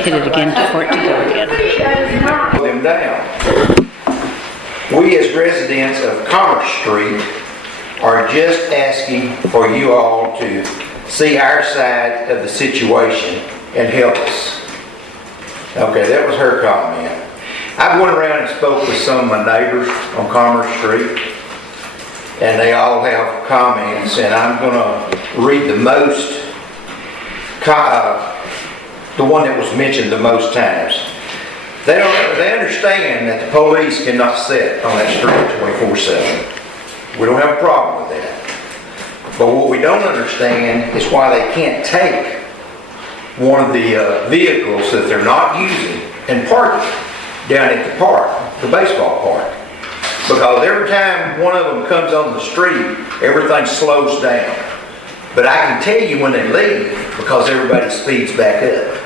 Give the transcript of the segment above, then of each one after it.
Hit it again for it to go again. Them down. We as residents of Commerce Street are just asking for you all to see our side of the situation and help us. Okay, that was her comment. I went around and spoke with some of my neighbors on Commerce Street, and they all have comments, and I'm going to read the one that was mentioned the most times. They understand that the police cannot sit on that street 24/7. We don't have a problem with that. But what we don't understand is why they can't take one of the vehicles that they're not using and park it down at the park, the baseball park. Because every time one of them comes on the street, everything slows down. But I can tell you when they leave because everybody speeds back up.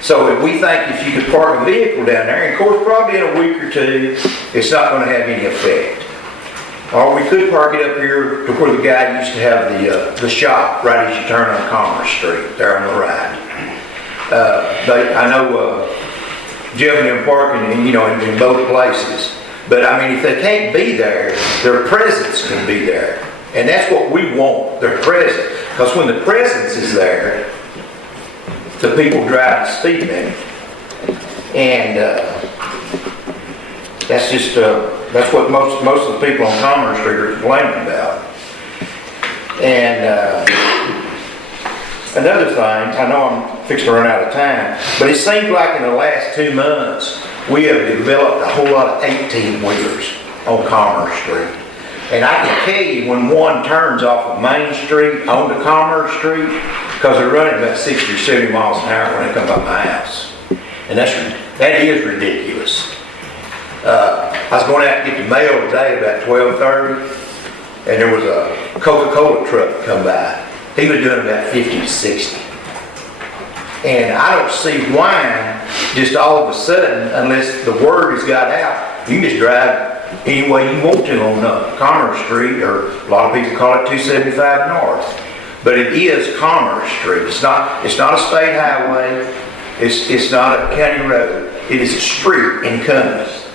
So if we think if you could park a vehicle down there, and of course probably in a week or two, it's not going to have any effect. Or we could park it up here to where the guy used to have the shop right as you turn on Commerce Street, there on the right. I know Jeff and them parking in both places. But I mean, if they can't be there, their presence can be there. And that's what we want, their presence. Because when the presence is there, the people drive the speed limit. And that's what most of the people on Commerce Street are complaining about. And another thing, I know I'm fixing to run out of time, but it seems like in the last 2 months, we have developed a whole lot of 18-wheelers on Commerce Street. And I can tell you when one turns off of Main Street onto Commerce Street, because they're running about 60 or 70 miles an hour when they come by my house. And that is ridiculous. I was going out to get the mail today about 12:30, and there was a Coca-Cola truck come by. He was doing about 50 to 60. And I don't see why, just all of a sudden, unless the word has got out, you can just drive any way you want to on Commerce Street, or a lot of people call it 275 North. But it is Commerce Street. It's not a state highway. It's not a county road. It is a street in Cummings.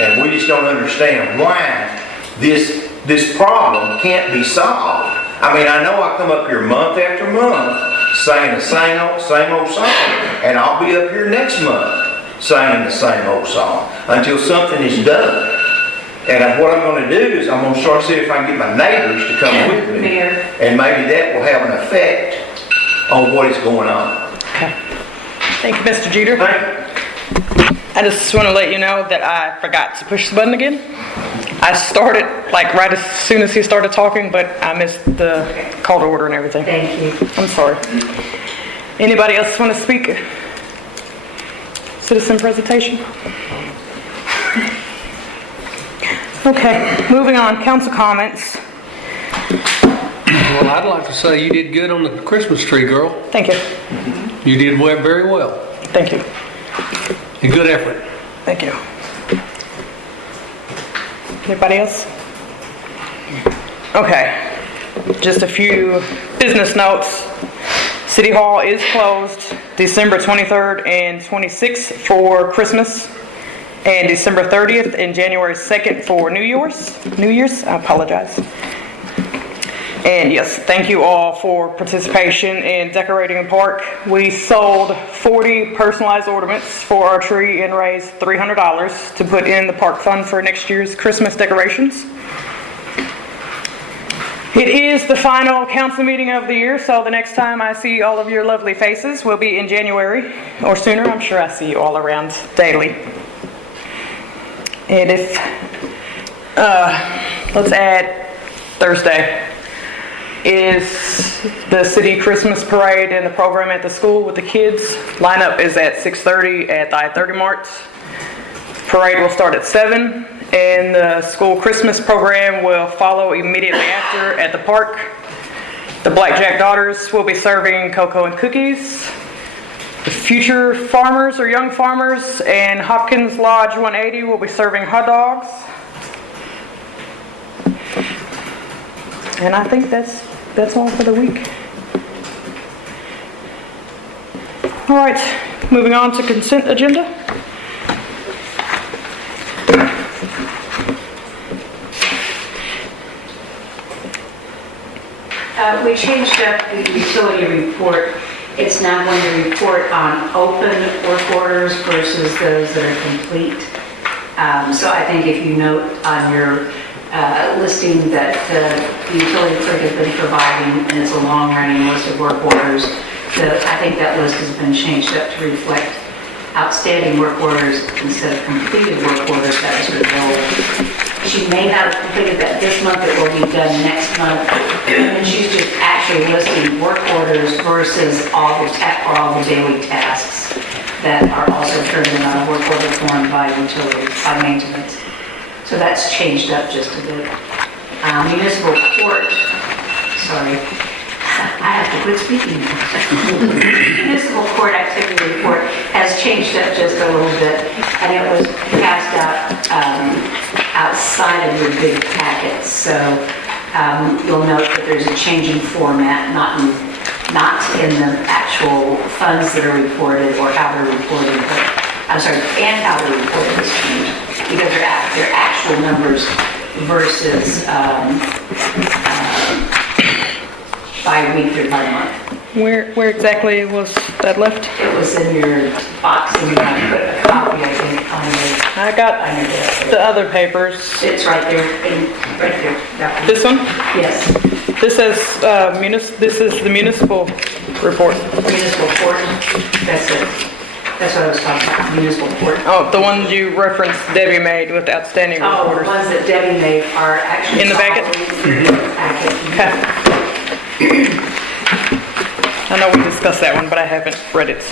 And we just don't understand why this problem can't be solved. I mean, I know I come up here month after month saying the same old song, and I'll be up here next month singing the same old song until something is done. And what I'm going to do is I'm going to start seeing if I can get my neighbors to come with me, and maybe that will have an effect on what is going on. Okay. Thank you, Mr. Jeter. Thank you. I just want to let you know that I forgot to push the button again. I started right as soon as he started talking, but I missed the call to order and everything. Thank you. I'm sorry. Anybody else want to speak? Citizen presentation? Okay, moving on. Council comments. Well, I'd like to say you did good on the Christmas tree, girl. Thank you. You did very well. Thank you. And good effort. Thank you. Anybody else? Okay. Just a few business notes. City Hall is closed December 23rd and 26th for Christmas, and December 30th and January 2nd for New Year's. I apologize. And yes, thank you all for participation in decorating the park. We sold 40 personalized ornaments for our tree and raised $300 to put in the park fund for next year's Christmas decorations. It is the final council meeting of the year, so the next time I see all of your lovely faces will be in January or sooner. I'm sure I see you all around daily. And if, let's add Thursday is the city Christmas parade and the program at the school with the kids. Lineup is at 6:30 at the I-30 Mart. Parade will start at 7, and the school Christmas program will follow immediately after at the park. The Blackjack Daughters will be serving cocoa and cookies. The future farmers or young farmers and Hopkins Lodge 180 will be serving hot dogs. And I think that's all for the week. All right, moving on to consent agenda. We changed up the utility report. It's now going to report on open work orders versus those that are complete. So I think if you note on your listing that the utility clerk has been providing, and it's a long-running list of work orders, I think that list has been changed up to reflect outstanding work orders instead of completed work orders. That was her goal. She may not have completed that this month, it will be done next month. And she's just actually listing work orders versus all the daily tasks that are also turned in on a work order form by utilities, by maintenance. So that's changed up just a bit. Municipal court, sorry, I have to quit speaking. Municipal court activity report has changed up just a little bit, and it was passed out outside of your big packets. So you'll note that there's a change in format, not in the actual funds that are reported or how they're reported, but I'm sorry, and how they're reported has changed because they're actual numbers versus by week or by month. Where exactly was that left? It was in your box and you had to put a copy, I think, I got on your desk. the other papers. It's right there, right there. That one. This one? Yes, This says, this is the municipal report. municipal court, that's it. That's what I was talking about, municipal court. Oh, the one you referenced Debbie made with outstanding work Oh, the orders. ones that Debbie made are actually. In the packet? In the packet. Okay. I know we discussed that one, but I haven't read it.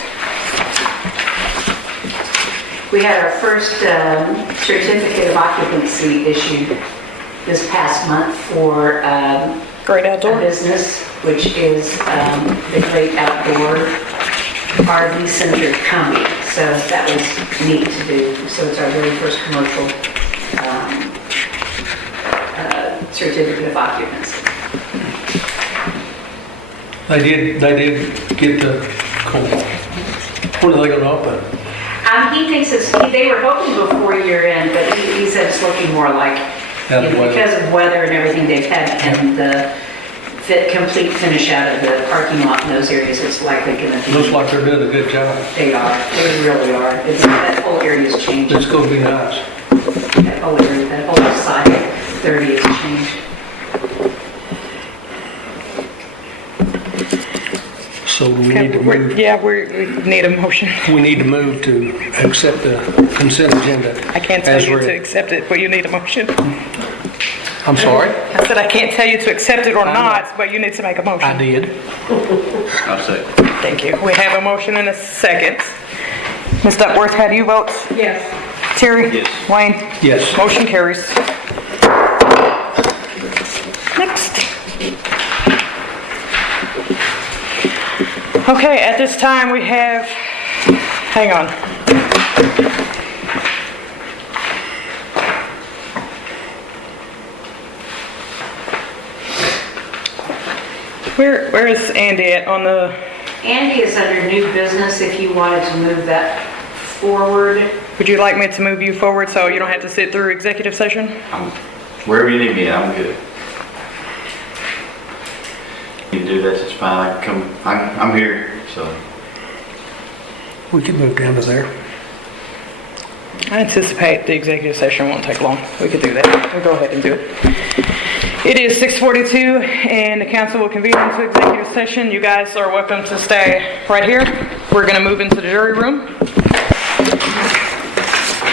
We had our first certificate of occupancy issued this past month for Great a outdoor. business, which is the Great Outdoor RV Center Combi. So that was neat to do. So it's our very first commercial certificate of occupancy. They did get the call. When are they gonna open? He thinks they were hoping before year end, but he said it's looking more like, Out of weather. because of weather and everything they've had and the complete finish out of the parking lot in those areas, it's likely gonna be. Looks like they're doing a good job. They are, they really are. That whole area's changed. It's gonna be nice. That whole area, that whole side of 30 has changed. So we need to move, Yeah, we need a motion. we need to move to accept the consent agenda. I can't tell as you to read. accept it, but you need a motion. I'm sorry? I said I can't tell you to accept it or not, but you need to make a motion. I did. I'll say. Thank you. We have a motion and a second. Ms. Duckworth, how do you vote? Yes. Terry? Yes. Wayne? Yes. Motion carries. Next. Okay, at this time we have, hang on. Where is Andy at on the, Andy is under new business if you wanted to move that forward. would you like me to move you forward so you don't have to sit through executive session? Wherever you need me, I'm good. You can do that, it's fine. I can come, I'm here, so. We can move down to there. I anticipate the executive session won't take long. We could do that. We'll go ahead and do it. It is 6:42 and the council will convene into executive session. You guys are welcome to stay right here. We're going to move into the jury room.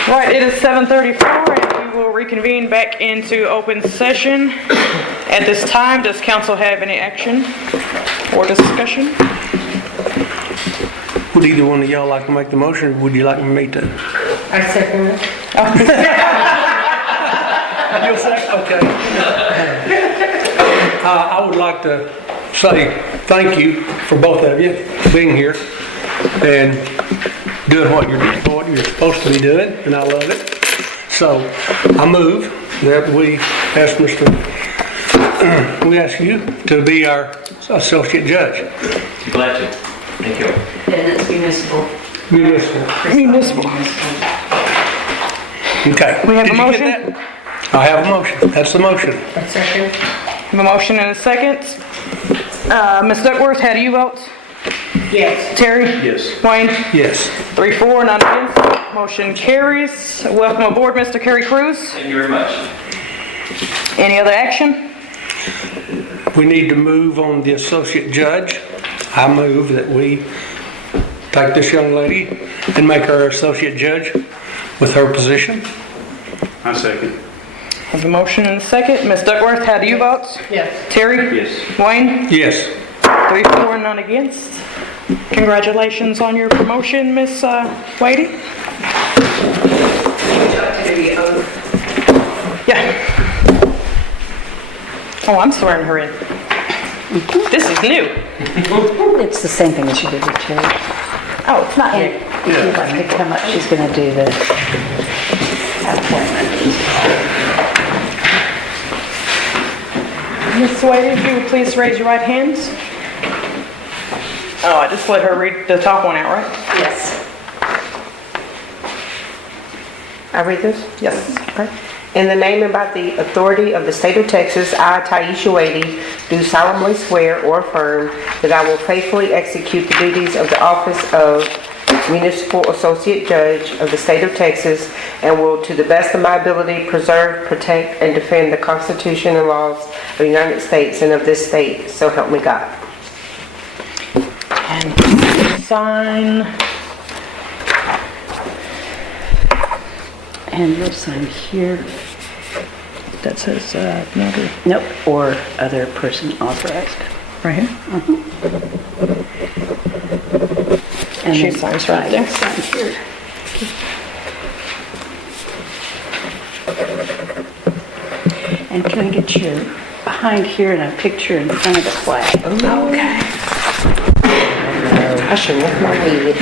Right, it is 7:34 and we will reconvene back into open session. At this time, does council have any action or discussion? Would either one of y'all like to make the motion, or would you like me to? I second it. You'll say, okay. I would like to say thank you for both of you being here and doing what you're supposed to be doing, and I love it. So I move that we ask you to be our associate judge. Glad to. Thank you. And it's municipal. Municipal. Okay. We have a Did you get motion? that? I have a motion. That's the motion. Second. We have a motion and a second. Ms. Duckworth, how do you vote? Yes. Terry? Yes. Wayne? Yes. 3-4, none against. Motion carries. Welcome aboard, Mr. Kerry Cruz. Thank you very much. Any other action? We need to move on the associate judge. I move that we take this young lady and make her associate judge with her position. I second. Have a motion and a second. Ms. Duckworth, how do you vote? Yes. Terry? Yes. Wayne? Yes. 3-4, none against. Congratulations on your promotion, Miss Wadey. Yeah. Oh, I'm swearing her in. This is new. It's the same thing as she did with Terry. Oh, it's not And new. if you'd like to come up, she's gonna do the appointment. Ms. Wadey, if you would please raise your right hands. Oh, I just let her read the top one out, right? Yes. I read this? Yes. Okay. In the name and by the authority of the state of Texas, I, Taisha Wadey, do solemnly swear or affirm that I will faithfully execute the duties of the office of Municipal Associate Judge of the state of Texas and will, to the best of my ability, preserve, protect, and defend the Constitution and laws of the United States and of this state. So help me God. And sign. And you'll sign here. That says notary. Nope, or other person authorized. Right here. And She then signs right there. Sign here. And can I get your behind here and a picture in front of the flag? Okay. I should look my weed.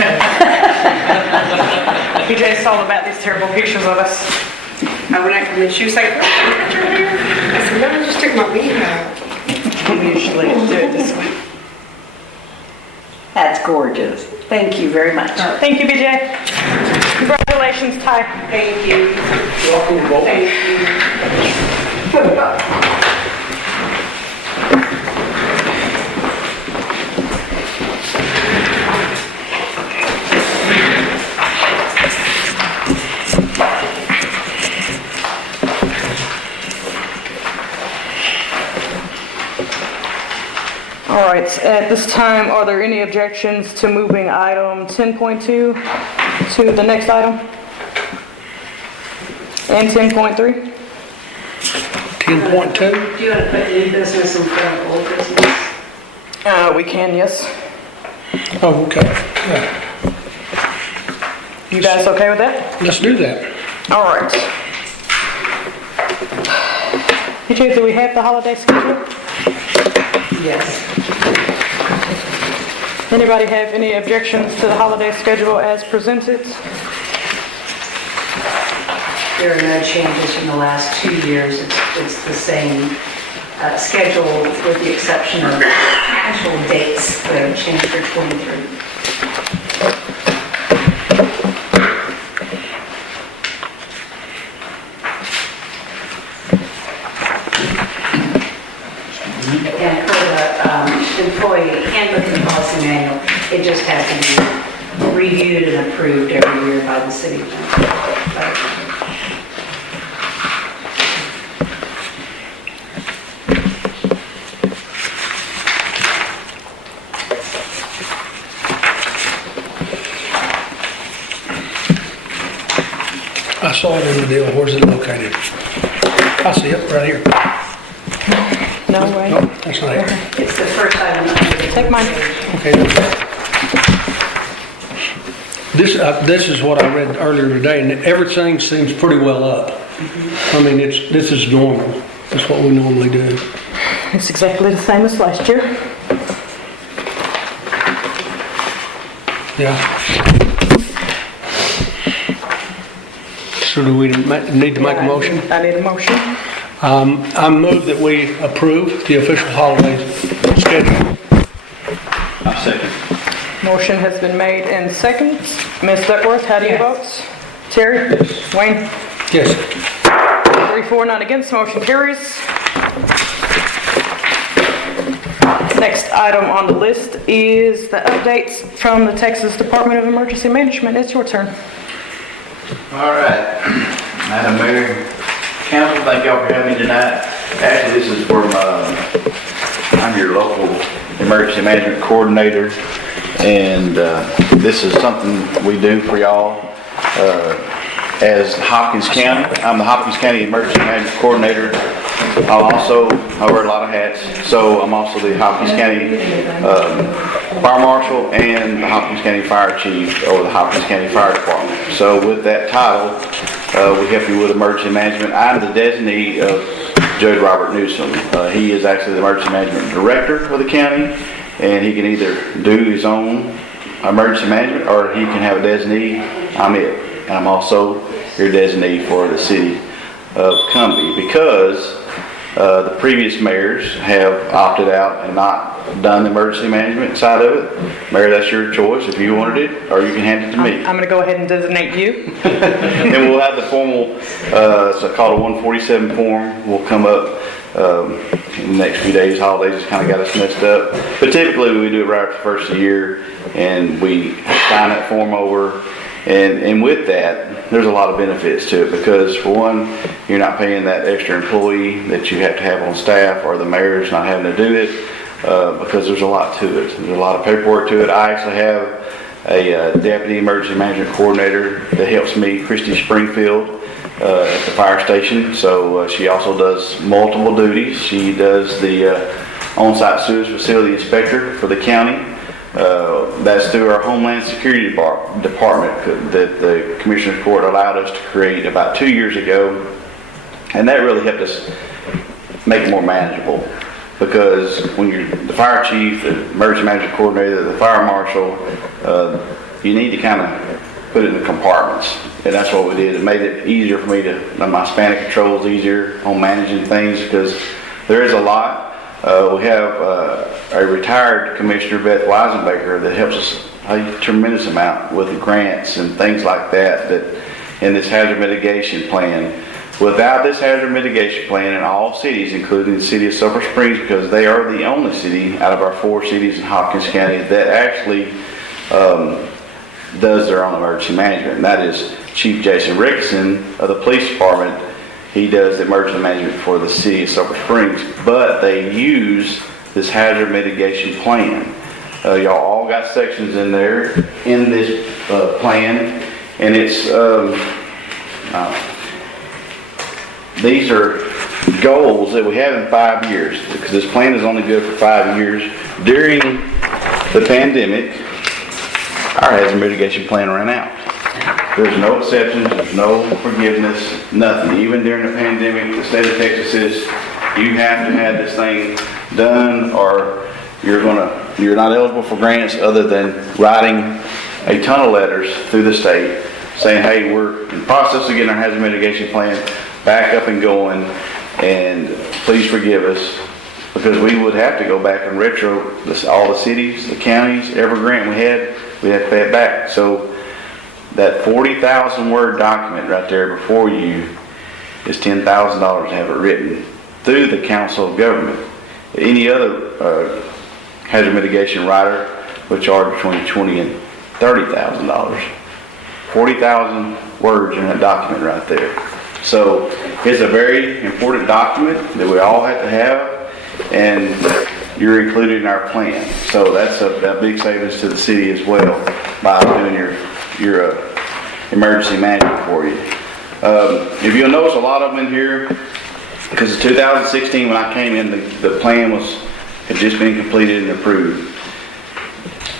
BJ saw about these terrible pictures of us. I went out and she was like, "Oh, picture here." I said, no, I just took my weed out. We usually do it this way. That's gorgeous. Thank you very much. Thank you, BJ. Congratulations, Ty. Thank you. All right, at this time, are there any objections to moving item 10.2 to the next item? And 10.3? 10.2. Do you want to put new business in front of old business? We can, yes. Oh, okay. Yeah. You guys okay with that? Let's do that. All right. BJ, do we have the holiday schedule? Yes. Anybody have any objections to the holiday schedule as presented? There are no changes from the last 2 years. It's the same schedule with the exception of actual dates that have changed for 23. And for the employee handbook and policy manual, it just has to be reviewed and approved every year by the city council. I saw it in the deal. Where's it located? I see it right here. No way. No, that's not it. It's the first item under the Take mine. Okay. This is what I read earlier today, and everything seems pretty well up. I mean, this is normal. That's what we normally do. It's exactly the same as last year. Yeah. So do we need to make a motion? I need a motion. I move that we approve the official holiday schedule. I second. Motion has been made and seconded. Ms. Duckworth, how do you vote? Terry? Wayne? Yes. 3-4, none against, motion carries. Next item on the list is the updates from the Texas Department of Emergency Management. It's your turn. All right. Madam Mayor, Council, thank y'all for having me tonight. Actually, this is from, I'm your local emergency management coordinator, and this is something we do for y'all as Hopkins County. I'm the Hopkins County Emergency Management Coordinator. I wear a lot of hats, so I'm also the Hopkins County Fire Marshal and the Hopkins County Fire Chief over the Hopkins County Fire Department. So with that title, we help you with emergency management. I'm the designee of Judge Robert Newsom. He is actually the emergency management director for the county, and he can either do his own emergency management or he can have a designee. I'm it. And I'm also your designee for the city of Cumbie because the previous mayors have opted out and not done the emergency management side of it. Mayor, that's your choice if you wanted it, or you can hand it to me. I'm going to go ahead and designate you. And we'll have the formal, it's called a 147 form. Will come up in the next few days. Holidays just kind of got us messed up. But typically we do it right after the first of the year, and we sign that form over. And with that, there's a lot of benefits to it because, for one, you're not paying that extra employee that you have to have on staff, or the mayor's not having to do it because there's a lot to it. There's a lot of paperwork to it. I actually have a deputy emergency management coordinator that helps me, Christy Springfield, at the fire station. So she also does multiple duties. She does the on-site sewage facility inspector for the county. That's through our Homeland Security Department that the Commissioner's Court allowed us to create about 2 years ago. And that really helped us make it more manageable. Because when you're the fire chief, the emergency management coordinator, the fire marshal, you need to kind of put it in compartments. And that's what we did. It made it easier for me to, my span of control is easier on managing things because there is a lot. We have a retired commissioner, Beth Weisenbaker, that helps us a tremendous amount with grants and things like that in this hazard mitigation plan. Without this hazard mitigation plan in all cities, including the city of Sulphur Springs, because they are the only city out of our 4 cities in Hopkins County that actually does their own emergency management, and that is Chief Jason Rickson of the police department. He does the emergency management for the city of Sulphur Springs, but they use this hazard mitigation plan. Y'all all got sections in there in this plan, and it's these are goals that we have in 5 years because this plan is only good for 5 years. During the pandemic, our hazard mitigation plan ran out. There's no exceptions, there's no forgiveness, nothing. Even during the pandemic, the state of Texas says you have to have this thing done or you're not eligible for grants other than writing a ton of letters through the state saying, hey, we're in the process of getting our hazard mitigation plan back up and going, and please forgive us, because we would have to go back and retro all the cities, the counties, every grant we had, we had to pay it back. So that 40,000 word document right there before you is $10,000 to have it written through the Council of Government. Any other hazard mitigation writer would charge between $20,000 and $30,000. 40,000 words in that document right there. So it's a very important document that we all have to have, and you're included in our plan. So that's a big savings to the city as well by doing your emergency management for you. If you'll notice, a lot of them in here, because in 2016 when I came in, the plan had just been completed and approved.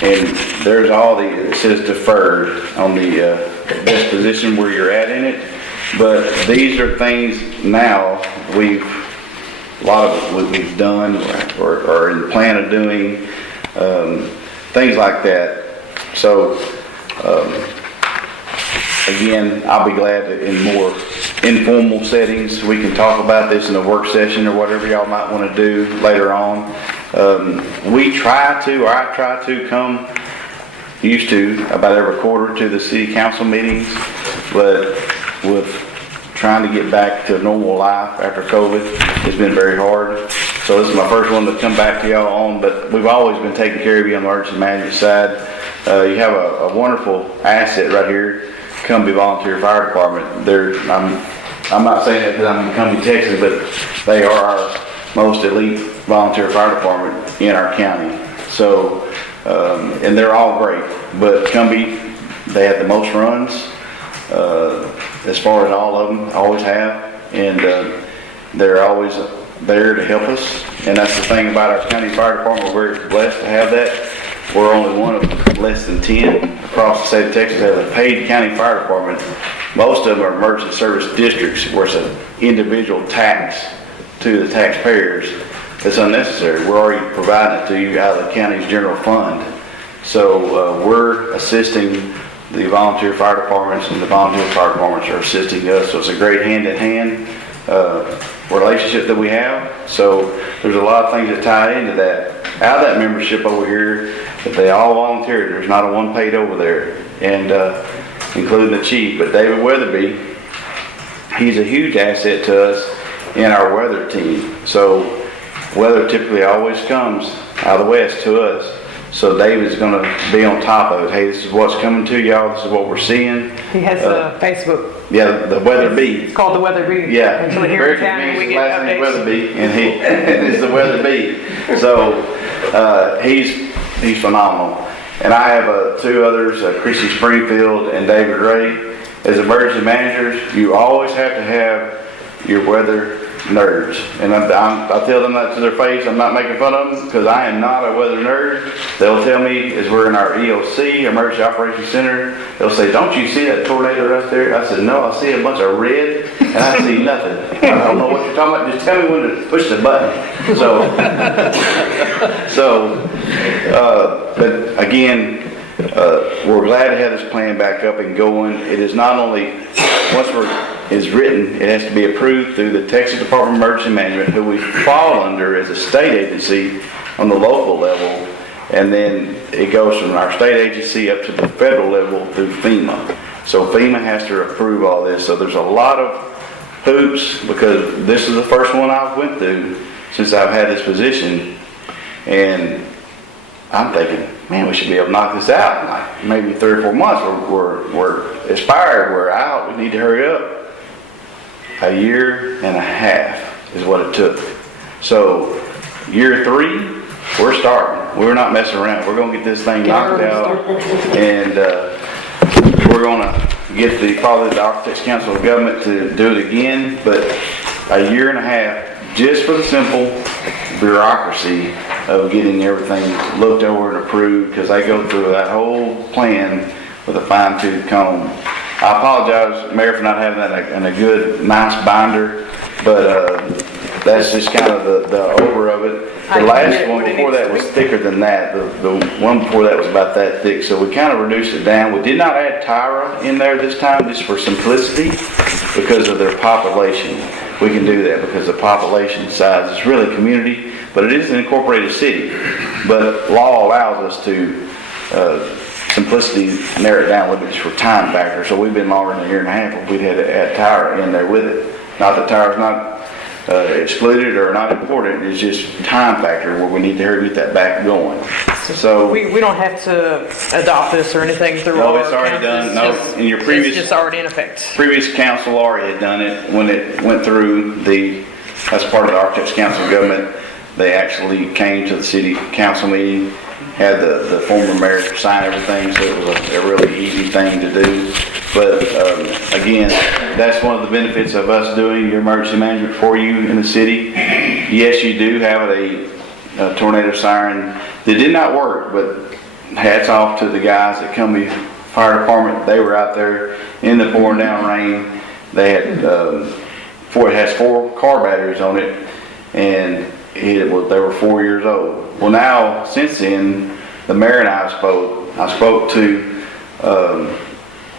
And there's it says deferred on the best position where you're at in it. But these are things now we've done or in the plan of doing, things like that. So again, I'll be glad that in more informal settings we can talk about this in a work session or whatever y'all might want to do later on. I try to come used to about every quarter to the city council meetings, but with trying to get back to normal life after COVID, it's been very hard. So this is my first one to come back to y'all on, but we've always been taking care of you on the emergency management side. You have a wonderful asset right here, Cumbie Volunteer Fire Department. I'm not saying that because I'm in Cumbie, Texas, but they are our most elite volunteer fire department in our county. So, and they're all great, but Cumbie, they have the most runs, as far as all of them, always have, and they're always there to help us. And that's the thing about our county fire department, we're very blessed to have that. We're only one of less than 10 across the state of Texas that have a paid county fire department. Most of them are emergency service districts where it's an individual tax to the taxpayers. It's unnecessary. We're already providing it to you out of the county's general fund. So we're assisting the volunteer fire departments, and the volunteer fire departments are assisting us. So it's a great hand-in-hand relationship that we have. So there's a lot of things that tie into that. Out of that membership over here, that they all volunteered, there's not a one paid over there, and including the chief. But David Weatherby, he's a huge asset to us in our weather team. So weather typically always comes out of the west to us. So David's going to be on top of it. Hey, this is what's coming to y'all. This is what we're seeing. He has a Facebook. Yeah, the Weatherby. It's called the Weatherby. Yeah, And so here very in town, we convenient. get Last name updates. Weatherby, and it's the Weatherby. So he's phenomenal. And I have two others, Chrissy Springfield and David Ray. As emergency managers, you always have to have your weather nerds. And I tell them that to their face. I'm not making fun of them because I am not a weather nerd. They'll tell me as we're in our EOC, Emergency Operations Center, they'll say, "Don't you see that tornado right there?" I said, "No, I see a bunch of red and I see nothing. I don't know what you're talking about. Just tell me when to push the button." But again, we're glad to have this plan back up and going. It is not only, once it's written, it has to be approved through the Texas Department of Emergency Management, who we fall under as a state agency on the local level, and then it goes from our state agency up to the federal level through FEMA. So FEMA has to approve all this. So there's a lot of hoops, because this is the first one I've went through since I've had this position, and I'm thinking, man, we should be able to knock this out in like maybe 3 or 4 months. We're expired, we're out, we need to hurry up. A year and a half is what it took. So year 3, we're starting. We're not messing around. We're gonna get this thing knocked out, and we're gonna get probably the Architects Council of Government to do it again, but a year and a half just for the simple bureaucracy of getting everything looked over and approved, because they go through that whole plan with a fine-tooth comb. I apologize, Mayor, for not having that in a good, nice binder, but that's just kind of the over of it. The last one before that was thicker than that. The one before that was about that thick, so we kind of reduced it down. We did not add Tyra in there this time, just for simplicity, because of their population. We can do that because the population size is really community, but it is an incorporated city. But law allows us to simplicity narrow it down a little bit just for time factor. So we've been longer than a year and a half, but we'd had to add Tyra in there with it. Not that Tyra's not excluded or not important, it's just time factor where we need to hurry get that back going. So We don't have to adopt this or anything through No, our it's already council. done. It's No, just- in your previous- It's just already in effect. previous council already had done it when it went through that's part of the Architects Council of Government. They actually came to the city council meeting, had the former mayor sign everything, so it was a really easy thing to do. But again, that's one of the benefits of us doing your emergency management for you in the city. Yes, you do have a tornado siren that did not work, but hats off to the guys at Cumbie Fire Department. They were out there in the pouring down rain. They had it has 4 car batteries on it, and they were 4 years old. Well, now since then, the mayor and I spoke to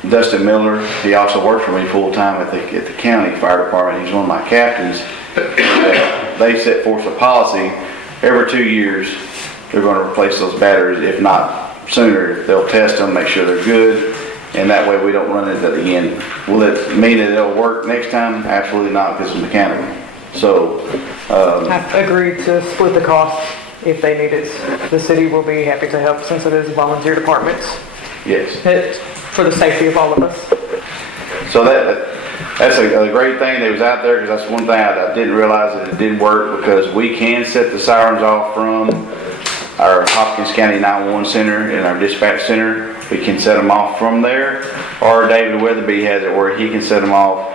Dustin Miller. He also works for me full time at the county fire department. He's one of my captains. They set forth a policy every 2 years. They're going to replace those batteries, if not sooner. They'll test them, make sure they're good, and that way we don't run into it again. Will it mean that it'll work next time? Absolutely not, because it's mechanical. So, I've agreed to split the cost if they need it. The city will be happy to help since it is volunteer departments. yes. It's for the safety of all of us. So that's a great thing that was out there, because that's one thing I didn't realize that it did work, because we can set the sirens off from our Hopkins County 911 center and our dispatch center. We can set them off from there, or David Weatherby has it where he can set them off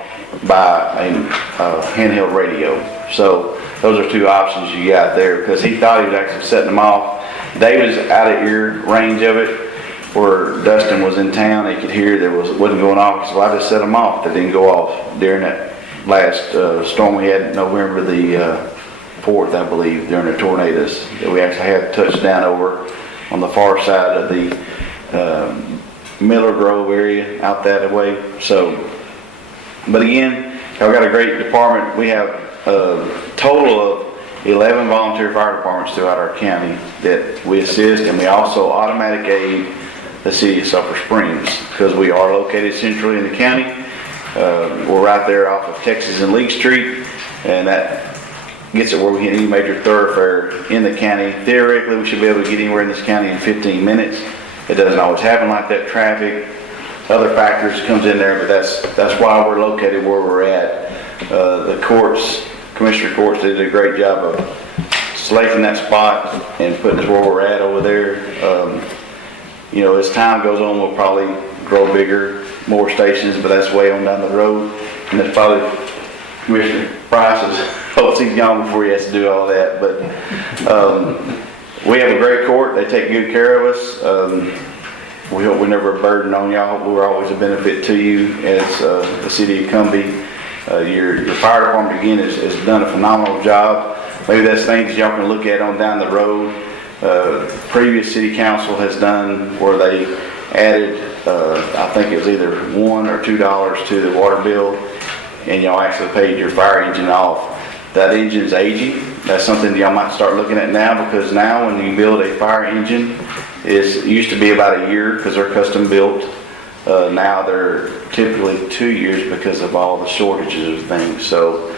by a handheld radio. So those are two options you got there, because he thought he was actually setting them off. David's out of ear range of it, where Dustin was in town, he could hear there wasn't going off, so I just set them off. They didn't go off during that last storm we had November the 4th, I believe, during the tornadoes that we actually had touched down over on the far side of the Miller Grove area out that way. So, but again, y'all got a great department. We have a total of 11 volunteer fire departments throughout our county that we assist, and we also automatic aid the city of Sulphur Springs, because we are located centrally in the county. We're right there off of Texas and League Street, and that gets it where we hit any major thoroughfare in the county. Theoretically, we should be able to get anywhere in this county in 15 minutes. It doesn't always happen like that. Traffic, other factors comes in there, but that's why we're located where we're at. The courts, Commissioner Courts did a great job of selecting that spot and putting us where we're at over there. You know, as time goes on, we'll probably grow bigger, more stations, but that's way on down the road. And that's probably Commissioner Price's hopes he's gone before he has to do all that. But we have a great court. They take good care of us. We hope we're never a burden on y'all. We're always a benefit to you as the city of Cumbie. Your fire department, again, has done a phenomenal job. Maybe that's things y'all can look at on down the road. Previous city council has done where they added, I think it was either $1 or $2 to the water bill, and y'all actually paid your fire engine off. That engine's aging. That's something y'all might start looking at now, because now when you build a fire engine, it used to be about a year because they're custom built. Now they're typically 2 years because of all the shortages of things. So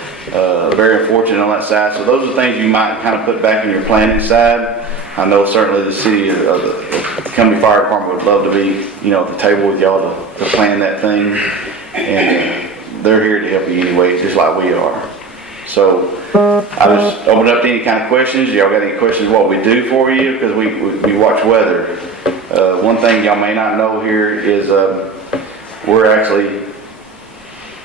very unfortunate on that side. So those are things you might kind of put back in your planning side. I know certainly the city of the Cumbie Fire Department would love to be, at the table with y'all to plan that thing. And they're here to help you anyway, just like we are. So I just open up to any kind of questions. Y'all got any questions what we do for you? Because we watch weather. One thing y'all may not know here is we're actually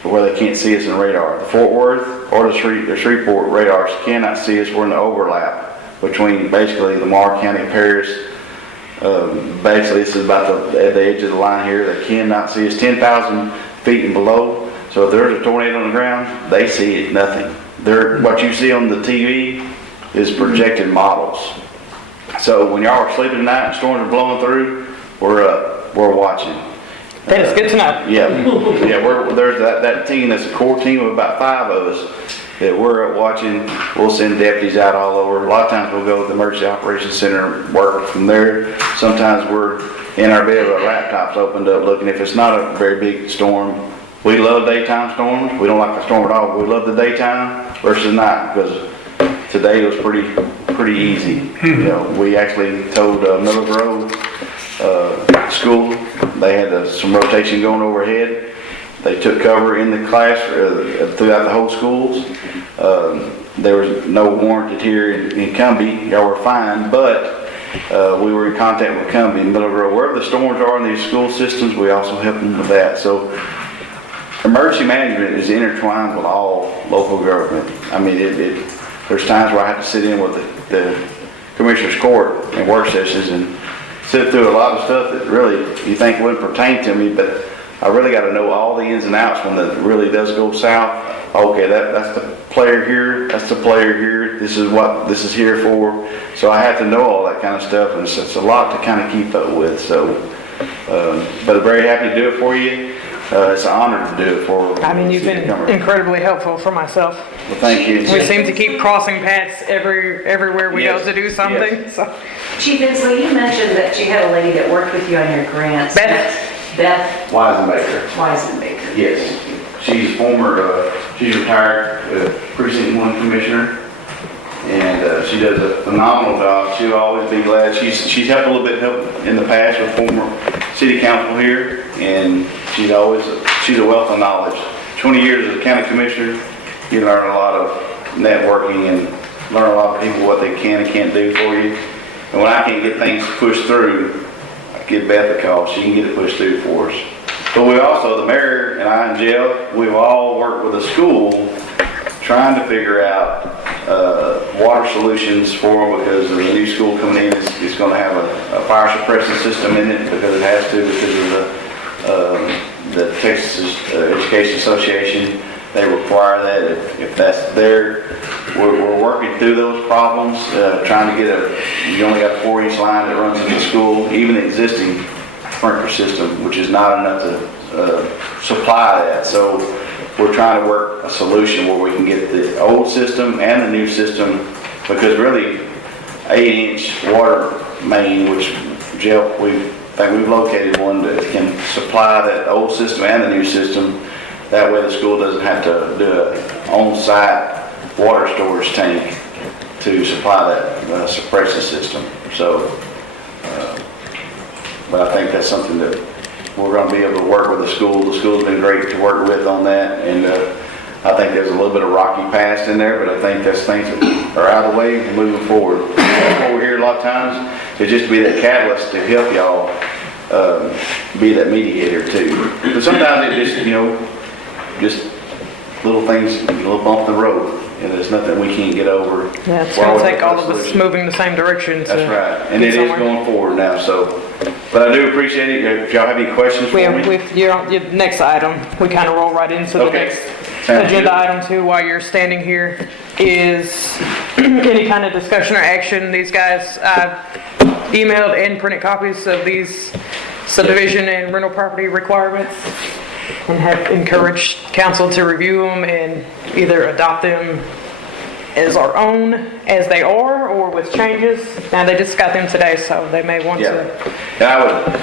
where they can't see us in radar. The Fort Worth or the Shreveport radars cannot see us. We're in the overlap between basically Lamar County and Paris. Basically this is about at the edge of the line here. They cannot see us 10,000 feet and below. So if there's a tornado on the ground, they see it, nothing. What you see on the TV is projected models. So when y'all are sleeping at night and storms are blowing through, we're up, we're watching. Then it's good to know. Yeah, there's that team, that's a core team of about 5 of us that we're up watching. We'll send deputies out all over. A lot of times we'll go to the Emergency Operations Center and work from there. Sometimes we're in our bed with our laptops opened up looking. If it's not a very big storm, we love daytime storms. We don't like the storm at all. We love the daytime versus night, because today was pretty easy. We actually told Miller Grove School, they had some rotation going overhead. They took cover in the class throughout the whole schools. There was no warranted here in Cumbie. Y'all were fine, but we were in contact with Cumbie and Miller Grove. Wherever the storms are in these school systems, we also help them with that. So emergency management is intertwined with all local government. I mean, there's times where I have to sit in with the Commissioner's Court and work sessions and sit through a lot of stuff that really you think wouldn't pertain to me, but I really got to know all the ins and outs when it really does go south. Okay, that's the player here, that's the player here, this is what this is here for. So I have to know all that kind of stuff, and it's a lot to kind of keep up with. So, but I'm very happy to do it for you. It's an honor to do it for. I mean, you've the city been of Cumberland. incredibly helpful for myself. Well, thank you. We seem to keep crossing paths everywhere we go Yes, to do something, yes. so. Chief Inslee, you mentioned that you had a lady that worked with you on your grants. Beth. Beth Weisenbaker. Weisenbaker. Yes. She's she's retired precinct 1 commissioner. And she does a phenomenal job. She'll always be glad. She's helped a little bit in the past with former city council here. And she's a wealth of knowledge. 20 years as a county commissioner, you learn a lot of networking and learn a lot of people what they can and can't do for you. And when I can't get things pushed through, I give Beth a call. She can get it pushed through for us. But we also, the mayor and I and Jeff, we've all worked with the school trying to figure out water solutions for them because of the new school coming in. It's going to have a fire suppression system in it because it has to because of the Texas Education Association. They require that if that's there. We're working through those problems, trying to get you only got a 4-inch line that runs into the school, even the existing sprinkler system, which is not enough to supply that. So we're trying to work a solution where we can get the old system and the new system, because really 8-inch water main, which Jeff, we've located one that can supply that old system and the new system. That way the school doesn't have to do an on-site water storage tank to supply that suppression system. So, but I think that's something that we're going to be able to work with the school. The school's been great to work with on that, and I think there's a little bit of rocky past in there, but I think that's things that are out of the way and moving forward. That's what we're here a lot of times, is just to be that catalyst to help y'all be that mediator too. But sometimes it just, just little things, a little bump in the road, and there's nothing we can't get over. Yeah, it's We're gonna always take all looking of for us solutions. moving the same direction to. That's right, and get it is somewhere. going forward now, so. But I do appreciate it. If y'all have any questions for me? With your next item, we kind of roll right into the Okay. next Sounds agenda good. item too, while you're standing here, is any kind of discussion or action. These guys, emailed and printed copies of these subdivision and rental property requirements and have encouraged council to review them and either adopt them as our own as they are or with changes. Now, they just got them today, so they may want Yeah. to. And I would,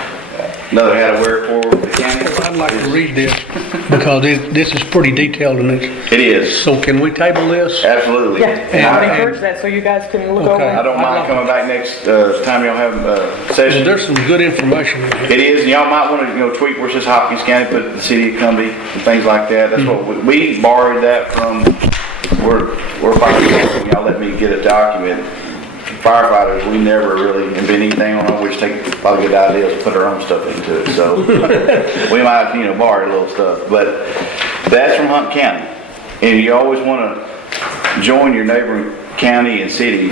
another hat I wear for the county. I'd like to read this because this is pretty detailed in this. It is, So can we table this? absolutely. Yeah, And I would I encourage that so you guys can look Okay. over. I don't mind coming back next time y'all have a Well, session. there's some good information in here. It is, and y'all might want to, tweak where it says Hopkins County, put the city of Cumbie and things like that. That's what, we borrowed that from, we're firefighters, y'all let me get a document. Firefighters, we never really invent anything on it, we just take a lot of good ideas, put our own stuff into it, so. We might, borrow a little stuff, but that's from Hunt County. And you always want to join your neighboring county and city,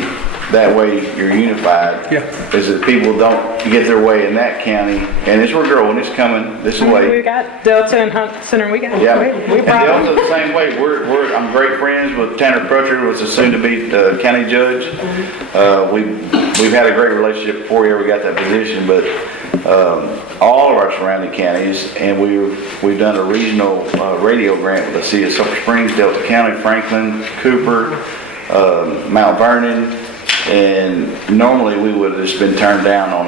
that way you're unified. Yeah. Is that people don't get their way in that county, and we're growing, it's coming this We way. got Delta and Hunt Center, we got, Yeah, we and brought Delta's the same way, I'm great friends with Tanner Crutcher, who's a soon-to-be county judge. We've had a great relationship before we ever got that position, but all of our surrounding counties, and we've done a regional radio grant with the city of Sulphur Springs, Delta County, Franklin, Cooper, Mount Vernon, and normally we would have just been turned down on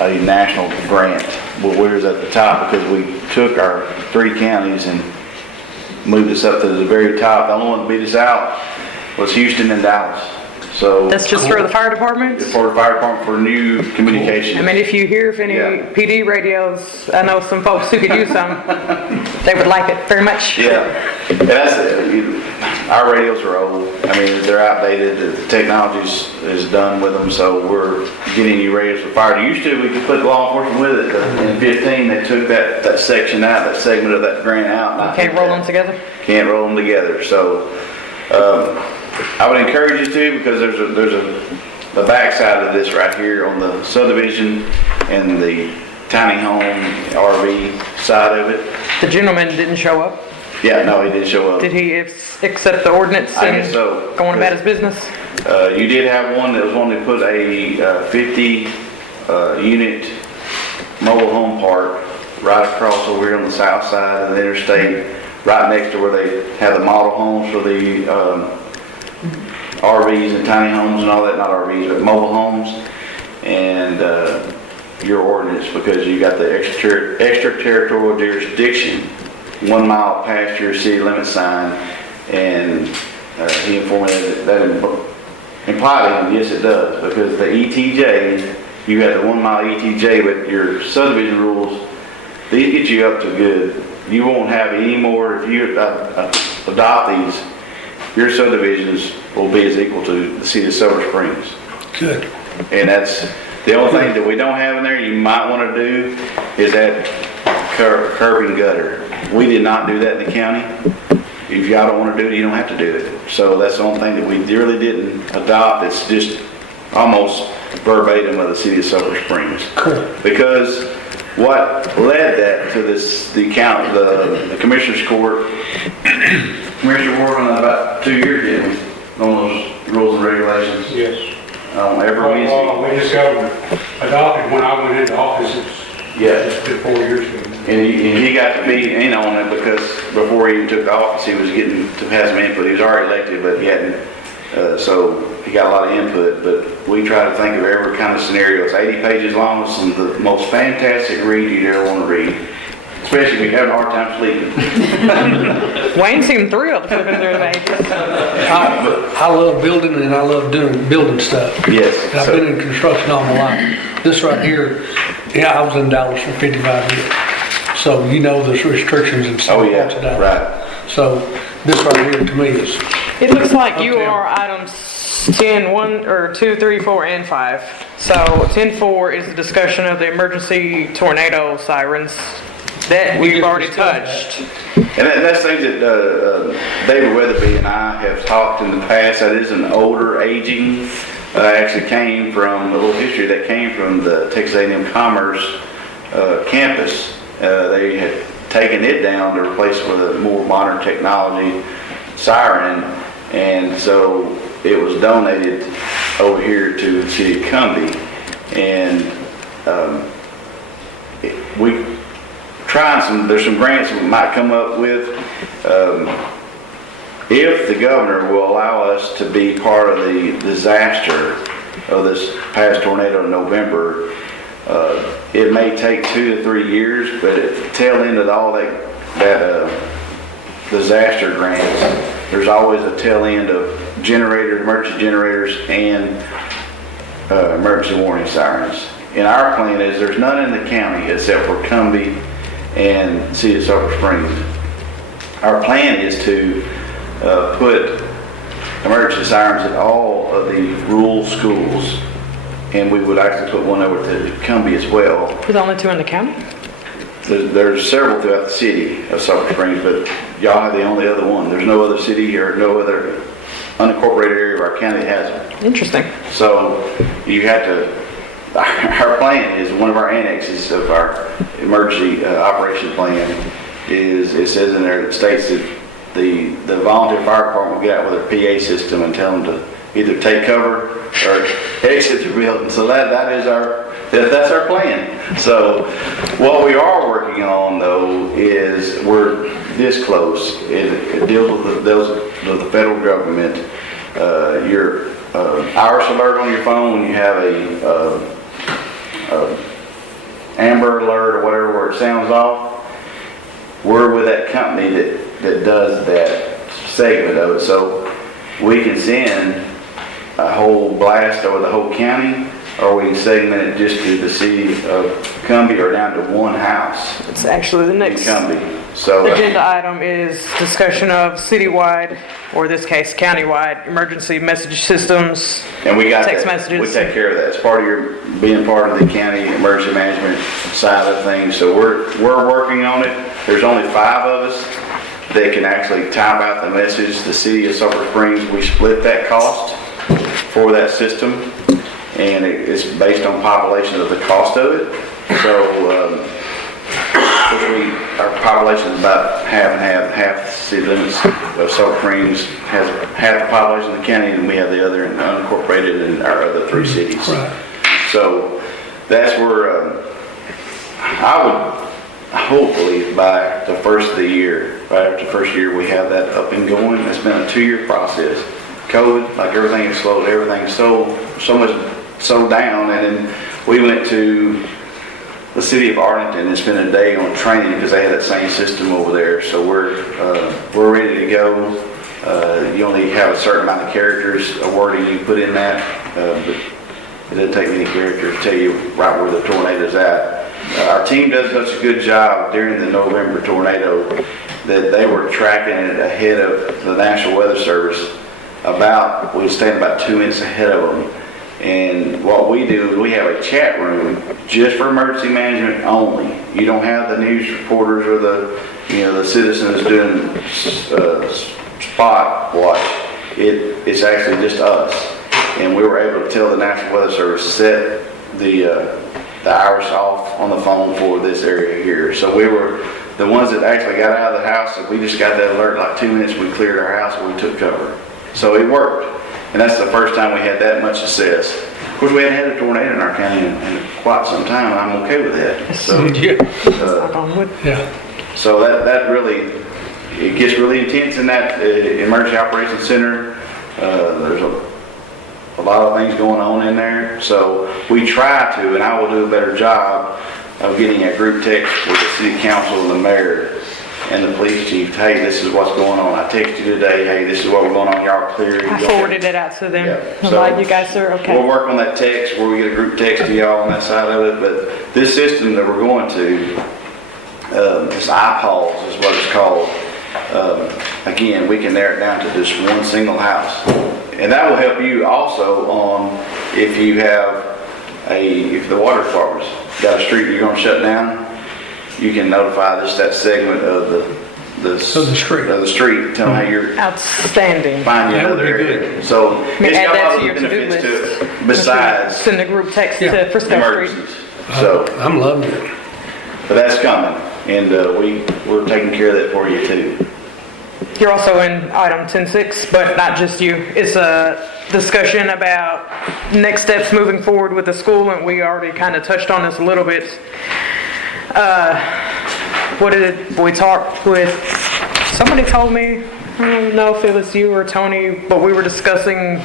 a national grant, but we was at the top because we took our 3 counties and moved us up to the very top. The only one that beat us out was Houston and Dallas. So That's just for the fire departments? for the fire department for new communications. I mean, if you hear of any Yeah. PD radios, I know some folks who could use some. They would like it very much. Yeah, and that's our radios are old. I mean, they're outdated. The technology is done with them, so we're getting new radios for fire. Used to, we could put law enforcement with it. In 15, they took that section out, that segment of that grant out. and I Can't think roll that- them together? Can't roll them together. So I would encourage you to, because there's the backside of this right here on the subdivision and the tiny home RV side of it. The gentleman didn't show up. Yeah, no, he didn't show up. Did he accept the ordinance I and guess so. going about his business? You did have one that was wanting to put a 50 unit mobile home park right across over here on the south side of the interstate, right next to where they have the model homes for the RVs and tiny homes and all that, not RVs, but mobile homes. And your ordinance, because you got the extraterritorial jurisdiction, 1 mile past your city limit sign, and he informed me that implied, yes it does, because the ETJ, you have the 1 mile ETJ, but your subdivision rules, these get you up to good. You won't have any more, if you adopt these, your subdivisions will be as equal to the city of Silver Springs. Good. And that's, the only thing that we don't have in there you might want to do is add curb and gutter. We did not do that in the county. If y'all don't want to do it, you don't have to do it. So that's the only thing that we really didn't adopt. It's just almost verbatim of the city of Silver Springs. Cool. Because what led that to this, the Commissioner's Court, Commissioner Warren, about 2 years, didn't we, on those rules and regulations? Yes. Every Wednesday. We just got them adopted when I went into office. Yeah. It's been 4 years ago. And he got to be in on it because before he even took the office, he was getting to have some input. He was already elected, but he hadn't, so he got a lot of input. But we try to think of every kind of scenario. It's 80 pages long. It's the most fantastic read you'd ever want to read, especially if you're having a hard time sleeping. Wayne seemed thrilled to flip through the pages. I love building and I love doing building stuff. Yes. And I've been in construction all my life. This right here, yeah, I was in Dallas for 55 years. So you know there's restrictions and stuff. Oh, yeah, to that. right. So this right here to me is, It looks like you Okay. are items 10, 1, or 2, 3, 4, and 5. So 10-4 is the discussion of the emergency tornado sirens that we've already touched. And that's things that David Weatherby and I have talked in the past. That is an older, aging, actually came from, a little history that came from the Texas A&M Commerce campus. They had taken it down to replace it with a more modern technology siren, and so it was donated over here to the city of Cumbie. And we trying there's some grants we might come up with. If the governor will allow us to be part of the disaster of this past tornado in November, it may take 2 to 3 years, but at the tail end of all that disaster grants, there's always a tail end of generators, emergency generators, and emergency warning sirens. And our plan is there's none in the county except for Cumbie and City of Silver Springs. Our plan is to put emergency sirens at all of the rural schools, and we would actually put one over to Cumbie as well. We're the only 2 in the county? There's several throughout the city of Silver Springs, but y'all have the only other one. There's no other city or no other unincorporated area of our county that has them. Interesting. So you have to, our plan is, one of our annexes of our emergency operation plan is, it says in there, it states that the volunteer fire department will get out with a PA system and tell them to either take cover or exit the building. So that's our plan. So what we are working on though is we're this close. It deals with the federal government. Your Iris alert on your phone when you have a Amber Alert or whatever, where it sounds off. We're with that company that does that segment of it, so we can send a whole blast over the whole county, or we can segment it just to the city of Cumbie or down to one house It's actually the in next Cumbie. So agenda item is discussion of citywide, or in this case, countywide, emergency message systems. and we got text that. messages. We take care of that. It's part of your being part of the county emergency management side of things. So we're working on it. There's only 5 of us that can actually type out the message. The city of Silver Springs, we split that cost for that system, and it's based on population of the cost of it. So our population is about half and half. Half the city limits of Silver Springs has half the population of the county, and we have the other unincorporated in our other 3 cities. right. So that's where I hopefully by the first of the year, right after the first year, we have that up and going. It's been a 2-year process. COVID, like everything is slowed, everything's so much slowed down, and then we went to the city of Arlington and spent a day on training because they had that same system over there. So we're ready to go. You only have a certain amount of characters, a wording you put in that, but it doesn't take many characters to tell you right where the tornado's at. Our team does such a good job during the November tornado that they were tracking it ahead of the National Weather Service. We were staying about 2 minutes ahead of them. And what we do is we have a chat room just for emergency management only. You don't have the news reporters or the citizens doing spot watch. It's actually just us. And we were able to tell the National Weather Service to set the hours off on the phone for this area here. So we were the ones that actually got out of the house, and we just got that alert like 2 minutes. We cleared our house and we took cover. So it worked. And that's the first time we had that much success. Of course, we hadn't had a tornado in our county in quite some time, and I'm okay with that. So, so that really, it gets really intense in that emergency operations center. There's a lot of things going on in there. So we try to, and I will do a better job of getting a group text with the city council and the mayor and the police chief. Hey, this is what's going on. I texted you today. Hey, this is what's going on. Y'all clear. I forwarded it out to them. Yeah. I'm like, you guys are okay. We'll work on that text where we get a group text to y'all on that side of it. But this system that we're going to, this iPulse is what it's called. Again, we can narrow it down to just one single house. And that will help you also on if you have if the water department's got a street you're going to shut down, you can notify just that segment of the street, tell them how you're Outstanding. find you That would another be area. good. So I it's mean, add got a that lot to of your to-do benefits to list. it besides Send a group text to Frisco Street. emergencies. So, I'm loving it. but that's coming, and we're taking care of that for you too. You're also in item 10.6, but not just you. It's a discussion about next steps moving forward with the school, and we already kind of touched on this a little bit. We talked with, somebody told me, I don't know if it was you or Tony, but we were discussing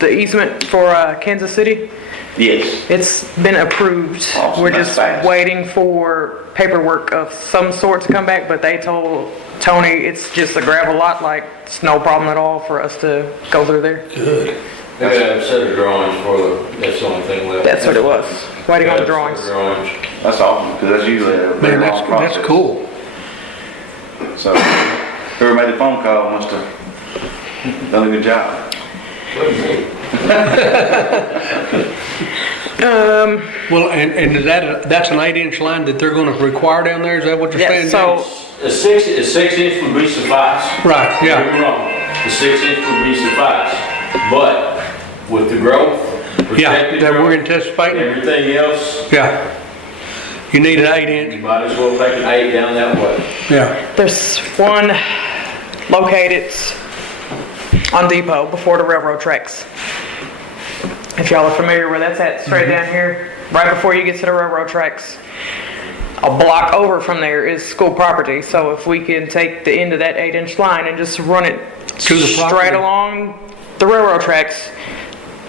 the easement for Kansas City. Yes. It's been approved. Awesome. We're That's just fast. waiting for paperwork of some sort to come back, but they told Tony it's just a gravel lot, like it's no problem at all for us to go through there. Good. They gotta have a set of drawings that's the only thing left. That's what it was. Waiting on the drawings. Drawings. That's awesome, because that's usually a very Man, long process. that's cool. So, whoever made the phone call must have done a good job. Well, and is that's an 8-inch line that they're gonna require down there? Is that what you're Yeah, saying? so A 6-inch would be suffice. Right, Don't yeah. get me wrong, the 6-inch would be suffice, but with the growth, Yeah, protected that we're growth, anticipating. everything else, Yeah. You need an you 8-inch. might as well take an 8 down that way. Yeah. there's one located on Depot before the railroad tracks. If y'all are familiar where that's at, straight down here, right before you get to the railroad tracks. A block over from there is school property, so if we can take the end of that 8-inch line and just run it To the property. straight along the railroad tracks,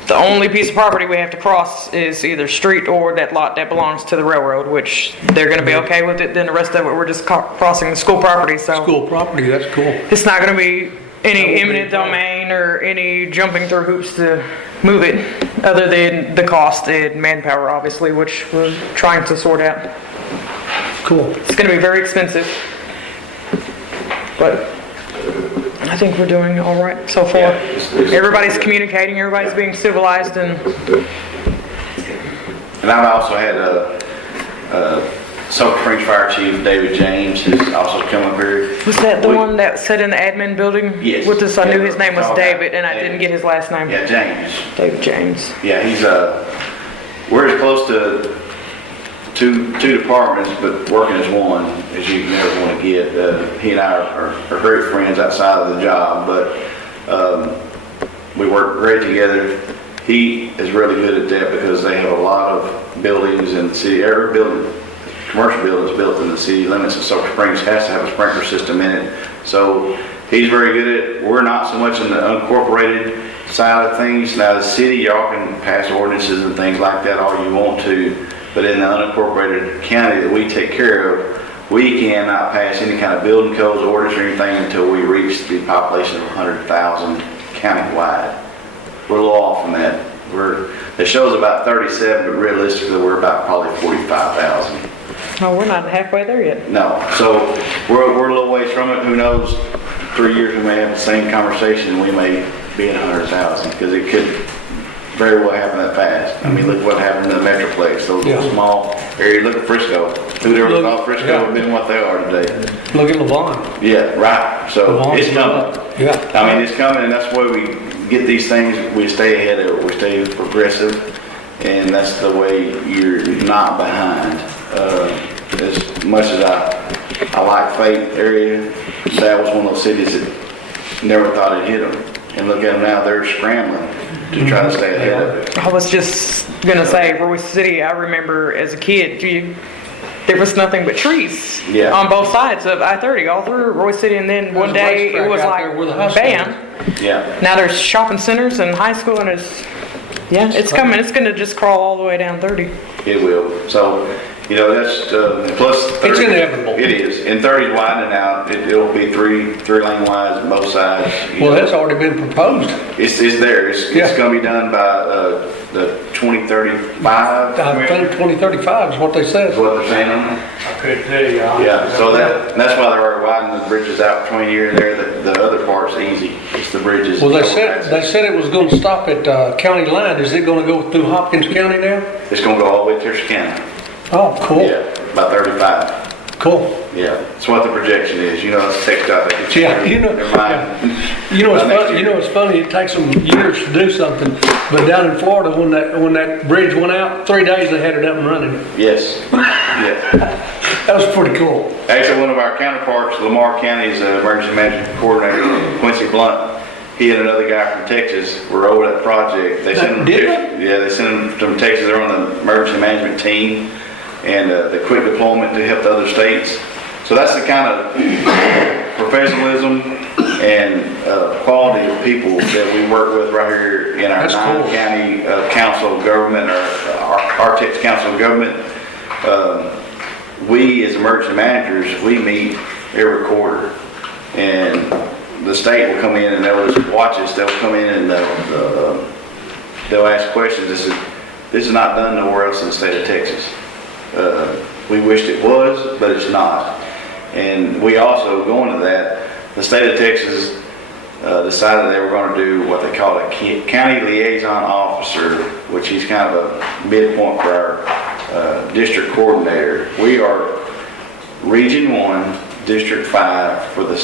the only piece of property we have to cross is either street or that lot that belongs to the railroad, which they're gonna be okay with it, then the rest of it, we're just crossing the school property, so. School property, that's cool. It's not gonna be any eminent domain or any jumping through hoops to move it, other than the cost and manpower, obviously, which we're trying to sort out. Cool. It's gonna be very expensive, but I think we're doing all right so far. Yeah, it's- Everybody's communicating, everybody's being civilized, and And I've also had Sulphur Springs Fire Chief David James has also come up here. was that the We- one that sat in the admin building? Yes. With us, I knew his name was Tall guy. David, and I didn't get his last name. Yeah, James. David James. Yeah, he's we're as close to two departments, but working as one as you can ever want to get. He and I are great friends outside of the job, but we work great together. He is really good at that because they have a lot of buildings in the city. Every building commercial buildings built in the city limits of Sulphur Springs has to have a sprinkler system in it. So he's very good at it. We're not so much in the unincorporated side of things. Now, the city, y'all can pass ordinances and things like that all you want to, but in the unincorporated county that we take care of, we cannot pass any kind of building codes, orders, or anything until we reach the population of 100,000 countywide. We're a little off from that. It shows about 37, but realistically, we're about probably 45,000. No, we're not halfway there yet. No, so we're a little ways from it. Who knows? 3 years we may have the same conversation. We may be at 100,000 because it could very well happen that fast. I mean, look what happened in the Metroplex. Those little small areas. Look at Frisco. Who'd ever thought Frisco would have been what they are today? Look at Levon. Yeah, right. So Levon's it's coming. Yeah. I mean, it's coming, and that's why we get these things. We stay ahead of it. We stay progressive, and that's the way you're not behind. As much as I like Fayette area, that was one of those cities that never thought it'd hit them. And look at them now, they're scrambling to try to stay ahead of it. I was just gonna say, Royce City, I remember as a kid, there was nothing but trees Yeah. on both sides of I-30, all through Royce City, and then one There's a day it racetrack was out there where the like, Huskies bam. Yeah. Now there's shopping centers and high school, and it's coming. It's gonna just crawl all the way down 30. It will. So, you know, that's, plus 30. It's inevitable. It is. And 30's widening out. It'll be three-lane wides on both sides. You Well, know. that's already been proposed. It's there. It's Yeah. gonna be done by, the 2035. I think 2035 is what they Is said. what they're saying. I couldn't tell you. Yeah, so that's why they're already widening the bridges out between here and there. The other part's easy. It's the bridges. Well, they said it was gonna stop at county line. Is it gonna go through Hopkins County now? It's gonna go all the way to Pierce County. Oh, cool, Yeah, about 35. cool. Yeah, that's what the projection is. You know, it's text out. They can Yeah, change you know, their mind. You know, it's By next funny, year. it's funny, it takes them years to do something, but down in Florida, when that bridge went out, 3 days they had it up and running. Yes. Yeah. That was pretty cool. Actually, one of our counterparts, Lamar County's emergency management coordinator, Quincy Blunt, he and another guy from Texas were over that project. They sent them. Did Yeah, they sent them from Texas. They're on the emergency management team and the quick deployment to help the other states. So that's the kind of professionalism and quality of people that we work with right here in our That's cool. nine-county council of government, or our Texas Council of Government. We, as emergency managers, we meet every quarter, and the state will come in and they'll just watch us. They'll come in and they'll ask questions. This is not done nowhere else in the state of Texas. We wished it was, but it's not. And we also, going to that, the state of Texas decided they were going to do what they call a county liaison officer, which is kind of a midpoint for our district coordinator. We are Region 1, District 5 for the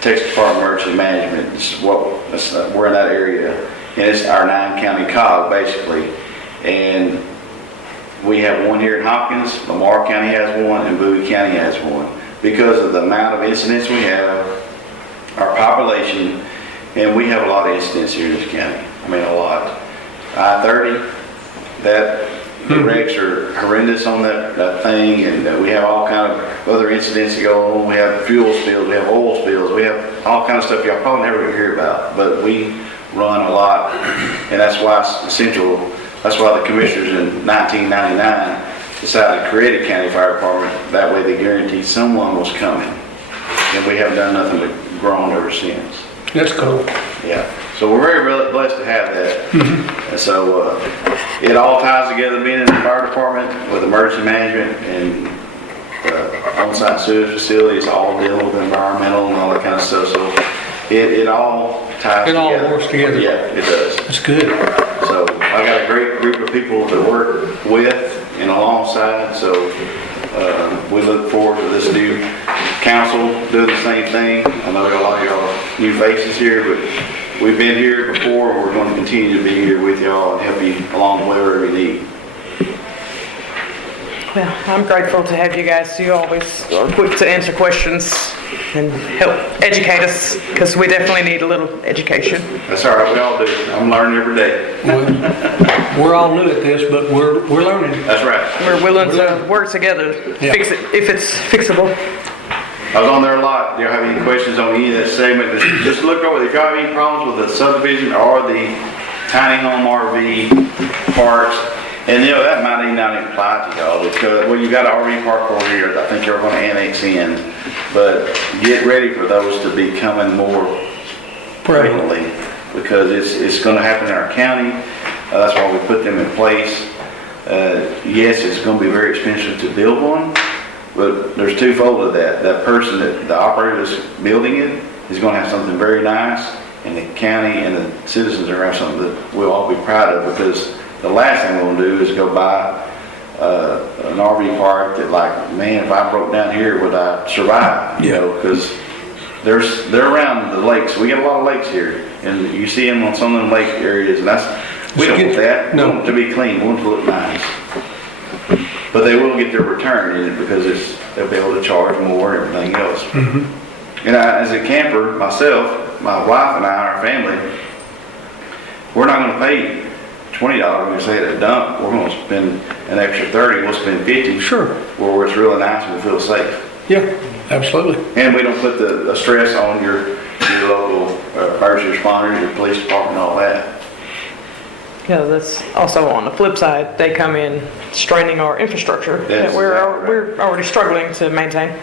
Texas Department of Emergency Management. We're in that area, and it's our 9-county cog, basically. And we have one here in Hopkins, Lamar County has one, and Bowie County has one. Because of the amount of incidents we have, our population, and we have a lot of incidents here in this county. I mean, a lot. I-30, the wrecks are horrendous on that thing, and we have all kind of other incidents that go on. We have fuel spills, we have oil spills, we have all kinds of stuff y'all probably never hear about, but we run a lot, and that's why it's essential. That's why the commissioners in 1999 decided to create a county fire department. That way they guaranteed someone was coming. And we have done nothing but grown ever since. That's cool. Yeah. So we're very blessed to have that. And so it all ties together, being in the fire department with emergency management and on-site sewage facilities, all dealing with environmental and all that kind of stuff. So it all ties It all together. works together. Yeah, it does. That's good. So I got a great group of people to work with and alongside, so we look forward to this new council doing the same thing. I know a lot of y'all new faces here, but we've been here before, and we're going to continue to be here with y'all and help you along the way wherever you need. Well, I'm grateful to have you guys. You always are quick to answer questions and help educate us, because we definitely need a little education. That's all right, we all do. I'm learning every day. Well, we're all new at this, but we're learning. That's right. We're willing to work together, Yeah. fix it if it's fixable. I was on there a lot. Do y'all have any questions on any of that segment? Just look over, if y'all have any problems with the subdivision or the tiny home RV parks, and that might even not apply to y'all, because, well, you got an RV park over here, I think you're gonna annex in, but get ready for those to be coming more frequently, because it's gonna happen in our county. That's why we put them in place. Yes, it's gonna be very expensive to build one, but there's twofold of that. That person, the operator that's building it, is gonna have something very nice, and the county and the citizens are gonna have something that we'll all be proud of, because the last thing we're gonna do is go buy an RV park that, like, man, if I broke down here, would I survive? You know, because they're around the lakes. We got a lot of lakes here, and you see them on some of them lake areas, and we don't want that. We want it to be clean, we want it to look nice. But they will get their return in it, because they'll be able to charge more and everything else. And as a camper, myself, my wife and I, our family, we're not gonna pay $20 when we say at a dump. We're gonna spend an extra $30, we'll spend $50. Sure. Where it's really nice and we feel safe. Yeah, absolutely. And we don't put the stress on your local first responders, your police department, all that. Yeah, that's also on the flip side, they come in straining our infrastructure Yes, that we're exactly we're already struggling to maintain.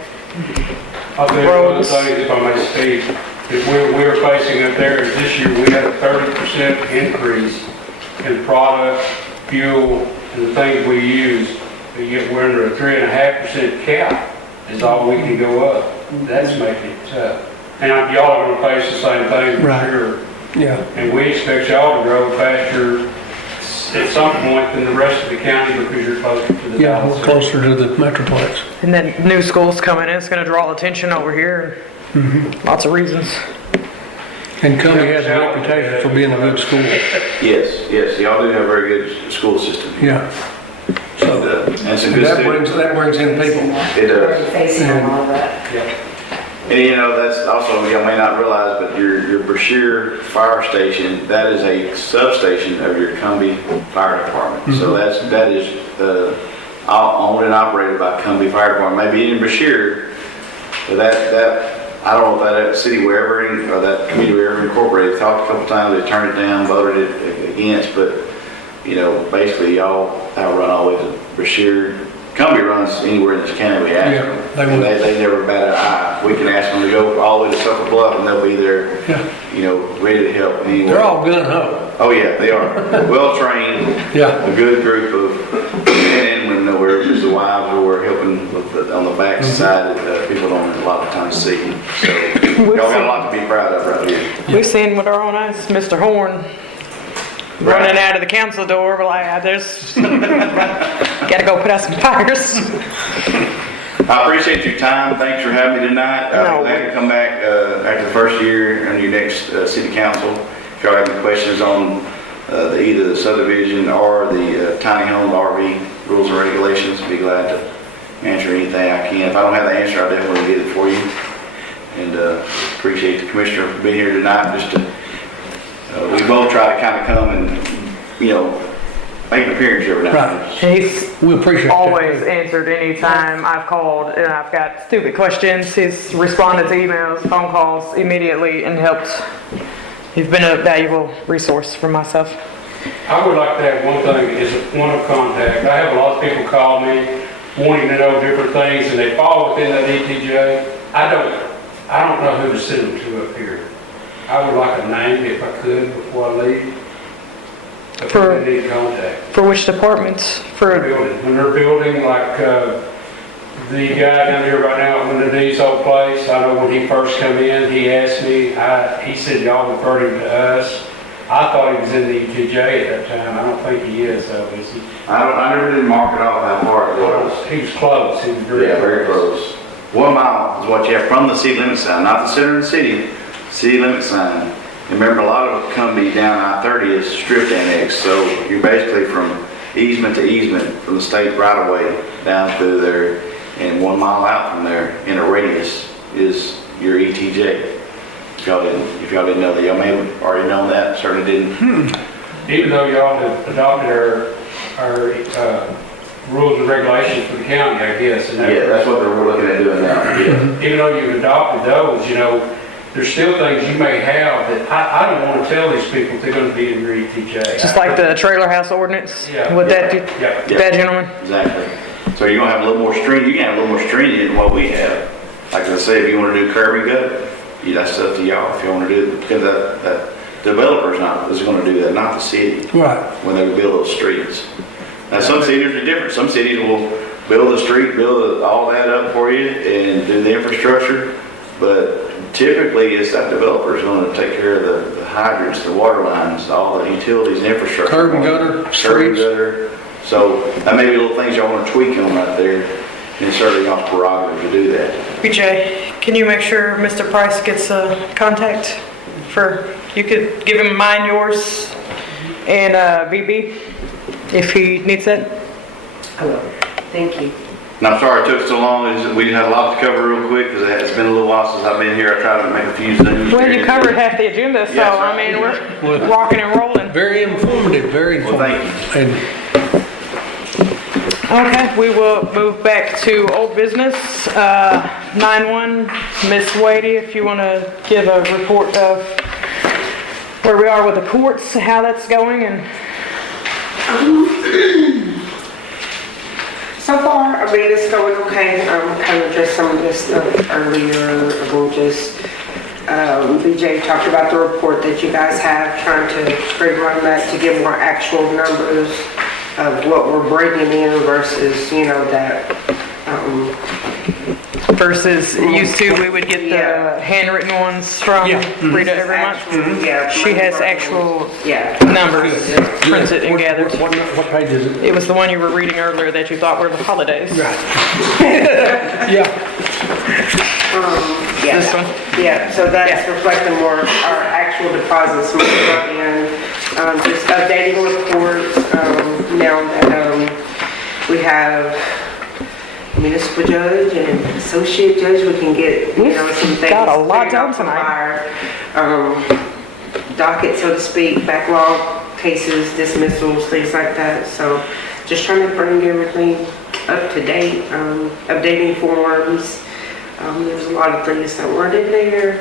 I'll tell you one of Roads. the things, if I may speak, that we're facing up there is this year, we had a 30% increase in product, fuel, and the things we use. But yet we're under a 3.5% cap is all we can go up. That's making it tough. And y'all are gonna face the same thing for Right. sure. Yeah. And we expect y'all to grow faster at some point than the rest of the county, because you're closer to the Yeah, Dallas we're closer to the Metroplex. And then new schools coming in, it's gonna draw attention over here. Lots of reasons. And Cumming has a reputation for being a good school. Yes, y'all do have a very good school system. Yeah. So And some good students. that brings in people. It does. Facing all of that. And that's also, y'all may not realize, but your Brashear Fire Station, that is a substation of your Cumbie Fire Department. So that is owned and operated by Cumbie Fire Department. Maybe in Brashear, but I don't know if that city will ever, or that committee will ever incorporate. Talked a couple times, they turned it down, voted it against, but basically y'all have run all the way to Brashear. Cumbie runs anywhere in this county we ask Yeah, them. they And will. they never bat an eye. We can ask them to go all the way to Sucker Bluff, and they'll be there, Yeah. ready to help anywhere. They're all gun ho. Oh yeah, they are. Well-trained, Yeah. a good group of men and women over, just the wives who are helping on the back side that people don't a lot of times see. So y'all got a lot to be proud of right here. We've seen with our own eyes, Mr. Horn running out of the council door, we're like, there's, gotta go put out some fires. I appreciate your time. Thanks for having me tonight. I'll be glad to come back after the first year on your next city council. If y'all have any questions on either the subdivision or the tiny home RV rules and regulations, I'd be glad to answer anything I can. If I don't have the answer, I'll definitely get it for you. And appreciate the commissioner for being here tonight. Just to, we both try to kind of come and, make an appearance every now and then. He's We appreciate that. always answered any time I've called and I've got stupid questions. He's responded to emails, phone calls immediately and helped. He's been a valuable resource for myself. I would like to have one thing, is a point of contact. I have a lot of people call me wanting to know different things, and they fall within that ETJ. I don't know who to send them to up here. I would like a name if I could before I leave. If For- they need contact. For which departments? For When they're building, like, the guy down here right now at Window D's old place, I know when he first come in, he asked me, he said y'all referred him to us. I thought he was in the ETJ at that time. I don't think he is, though, is he? I never did mark it off how far it was. He was close, he was very Yeah, close. very close. 1 mile is what you have from the city limit sign, not the center of the city, city limit sign. And remember, a lot of it come be down I-30 is stripped annex, so you're basically from easement to easement from the state right of way down through there, and 1 mile out from there in a radius is your ETJ. If y'all didn't know that, y'all may have already known that, certainly didn't. even though y'all have adopted our rules and regulations for the county, I guess. And Yeah, that's what we're looking at doing now. Yeah. even though you've adopted those, you know, there's still things you may have that I don't want to tell these people they're going to be in your ETJ. Just like the trailer house ordinance Yeah. with that Yeah. gentleman. Exactly. So you're gonna have a little more stringent, you can have a little more stringent than what we have. Like I say, if you wanna do curb and gutter, that's up to y'all if you wanna do it, because that developer's is gonna do that, not the city, Right. when they build those streets. Now, some cities are different. Some cities will build the street, build all that up for you and do the infrastructure. But typically, it's that developer's gonna take care of the hydrants, the water lines, all the utilities and infrastructure. Curb and gutter, Curb and streets. gutter. So that may be little things y'all wanna tweak on right there. And certainly y'all's prerogative to do that. BJ, can you make sure Mr. Price gets a contact for, you could give him mine, yours, and VB, if he needs that? I will. Thank you. And I'm sorry it took so long. We had a lot to cover real quick because it's been a little while since I've been here. I tried to make a few Zooms. Well, you covered half the agenda, so, Yes, I mean, we're rocking and rolling. Very informative, very Well, informative. thank And Okay, we will move back to old business. 9-1, Ms. Wadey, if you want to give a report of where we are with the courts, how that's going, and So far, I mean, it's going okay. Kind of addressed some of this stuff earlier. We'll just, BJ talked about the report that you guys have, trying to run that to get more actual numbers of what we're bringing in versus, you know, that, versus used to, we would get Yeah. the handwritten ones from Yeah. Rita every month. actual, yeah. She has actual Yeah. numbers printed and gathered. what page is it? It was the one you were reading earlier that you thought were the holidays. Yeah. Yeah. This one? Yeah, so that's Yeah. reflecting more our actual deposits money in, just updating reports, now that, we have municipal judge and associate judge, we can get, you know, some things. Got a lot figured done out from tonight. our, docket, so to speak, backlog cases, dismissals, things like that, so just trying to bring everything up to date, updating forms. There's a lot of things that weren't in there,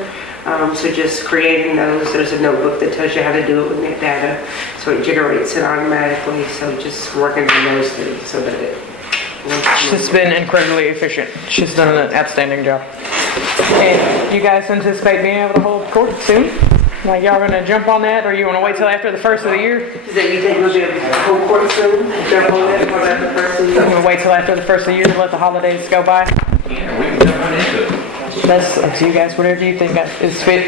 so just creating those. There's a notebook that tells you how to do it with NetData, so it generates it automatically, so just working on those things so that it. She's been incredibly efficient. She's done an outstanding job. And you guys anticipate being able to hold court soon? Like y'all gonna jump on that, or you wanna wait till after the first of the year? Is that you think we'll be able to hold court soon? Jump on that, or that the person? You wanna wait till after the first of the year to let the holidays go by? Yeah, we can jump right into it. That's up to you guys, whatever you think is fit.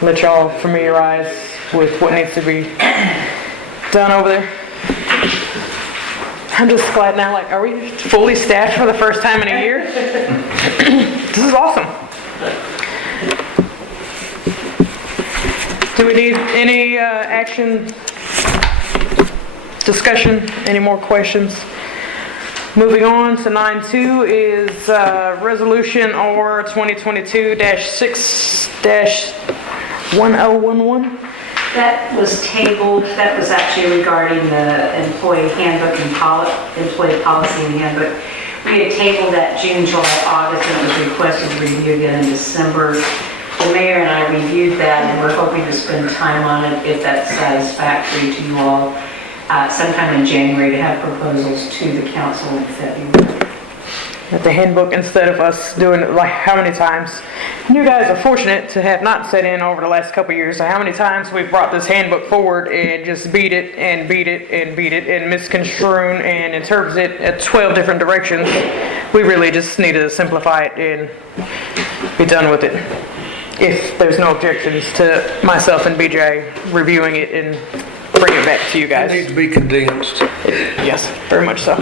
Let y'all familiarize with what needs to be done over there. I'm just glad now, like, are we fully staffed for the first time in a year? This is awesome. Do we need any action, discussion, any more questions? Moving on to 9.2 is resolution or 2022-6-1011. That was tabled, that was actually regarding the employee handbook and employee policy and handbook. We had tabled that June, July, August, and it was requested to review again in December. The mayor and I reviewed that, and we're hoping to spend time on it if that's satisfactory to you all, sometime in January, to have proposals to the council in February. At the handbook, instead of us doing it like how many times. And you guys are fortunate to have not set in over the last couple of years. So how many times we've brought this handbook forward and just beat it and beat it and beat it and misconstrue and interpret it at 12 different directions. We really just need to simplify it and be done with it. If there's no objections to myself and BJ reviewing it and bring it back to you It guys. needs to be condensed. Yes, very much so.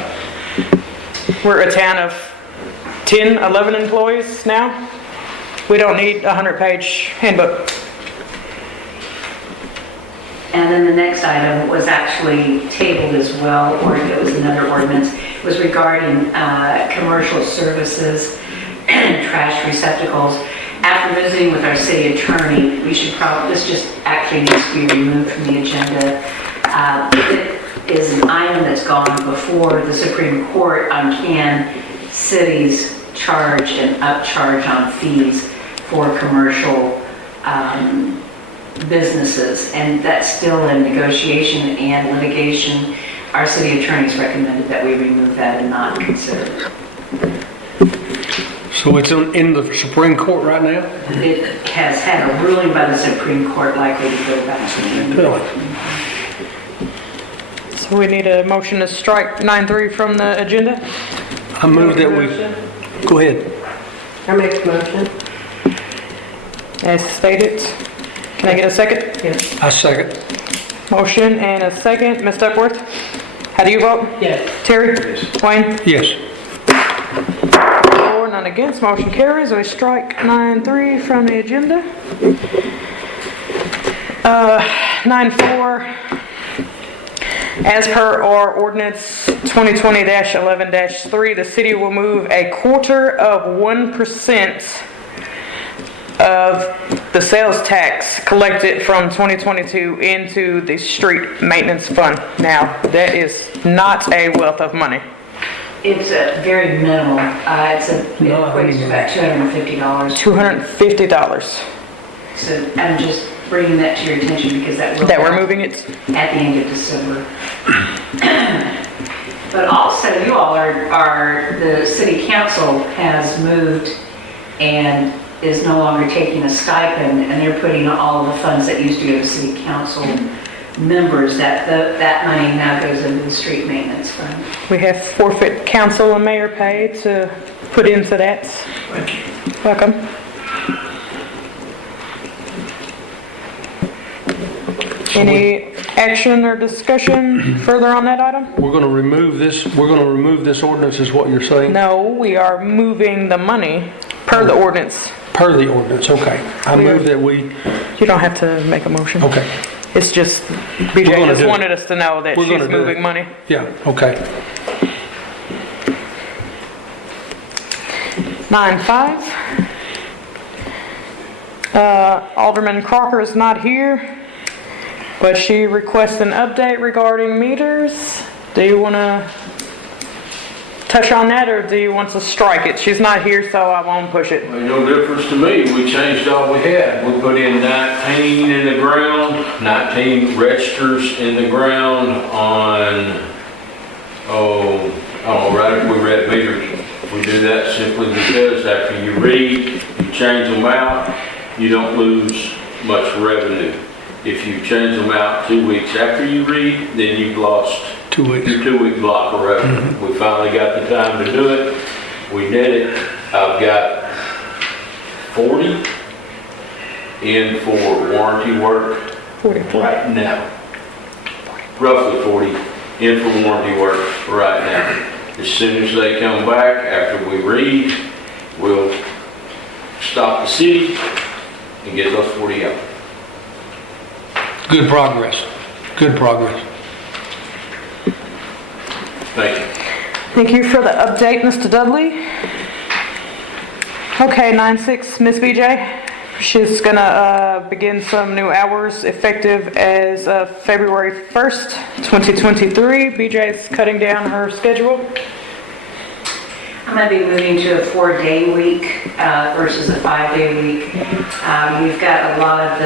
We're a town of 10, 11 employees now. We don't need a 100-page handbook. And then the next item was actually tabled as well, or it was another ordinance. It was regarding commercial services and trash receptacles. After visiting with our city attorney, we should probably, this just actually needs to be removed from the agenda. It is an item that's gone before the Supreme Court on can cities charge and upcharge on fees for commercial businesses, and that's still in negotiation and litigation. Our city attorneys recommended that we remove that and not consider it. So it's in the Supreme Court right now? It has had a ruling by the Supreme Court likely to go back to the Really? So we need a motion to strike 9.3 from the agenda? I move that we, go ahead. I make the motion. As stated. Can I get a second? Yes. I second. Motion and a second. Ms. Duckworth? How do you vote? Yes. Terry? Wayne? Yes. 4, none against. Motion carries. We strike 9.3 from the agenda. 9.4. As per our ordinance 2020-11-3, the city will move 0.25% of the sales tax collected from 2022 into the street maintenance fund. Now, that is not a wealth of money. It's a very minimal, it equates to about $250. $250 So I'm just bringing that to your attention because that will. that we're moving it. At the end of December. But also, you all the city council has moved and is no longer taking a stipend, and they're putting all of the funds that used to go to city council members, that money now goes into the street maintenance fund. We have forfeit council and mayor pay to put into that. Thank you. Welcome. Any action or discussion further on that item? We're gonna remove this ordinance is what you're saying? No, we are moving the money per the ordinance. Per the ordinance, okay. I move that we, You don't have to make a motion. okay, It's just, We're BJ gonna just do it. wanted us to know that We're she's gonna do moving it. money. yeah, okay. 9.5. Alderman Crocker is not here, but she requests an update regarding meters. Do you want to touch on that, or do you want to strike it? She's not here, so I won't push it. Made no difference to me, we changed all we had. We put in 19 in the ground, 19 registers in the ground on, right after we read meters. We do that simply because after you read, you change them out, you don't lose much revenue. If you change them out 2 weeks after you read, then you've lost 2 weeks. your 2-week block of revenue. We finally got the time to do it. We did it. I've got 40 in for warranty work 44. right now. Roughly 40 in for warranty work right now. As soon as they come back, after we read, we'll stop the city and get those 40 out. Good progress, good progress. Thank you. Thank you for the update, Mr. Dudley. Okay, 9.6, Ms. BJ. She's gonna begin some new hours effective as of February 1st, 2023. BJ's cutting down her schedule. I'm going to be moving to a 4-day week versus a 5-day week. We've got a lot of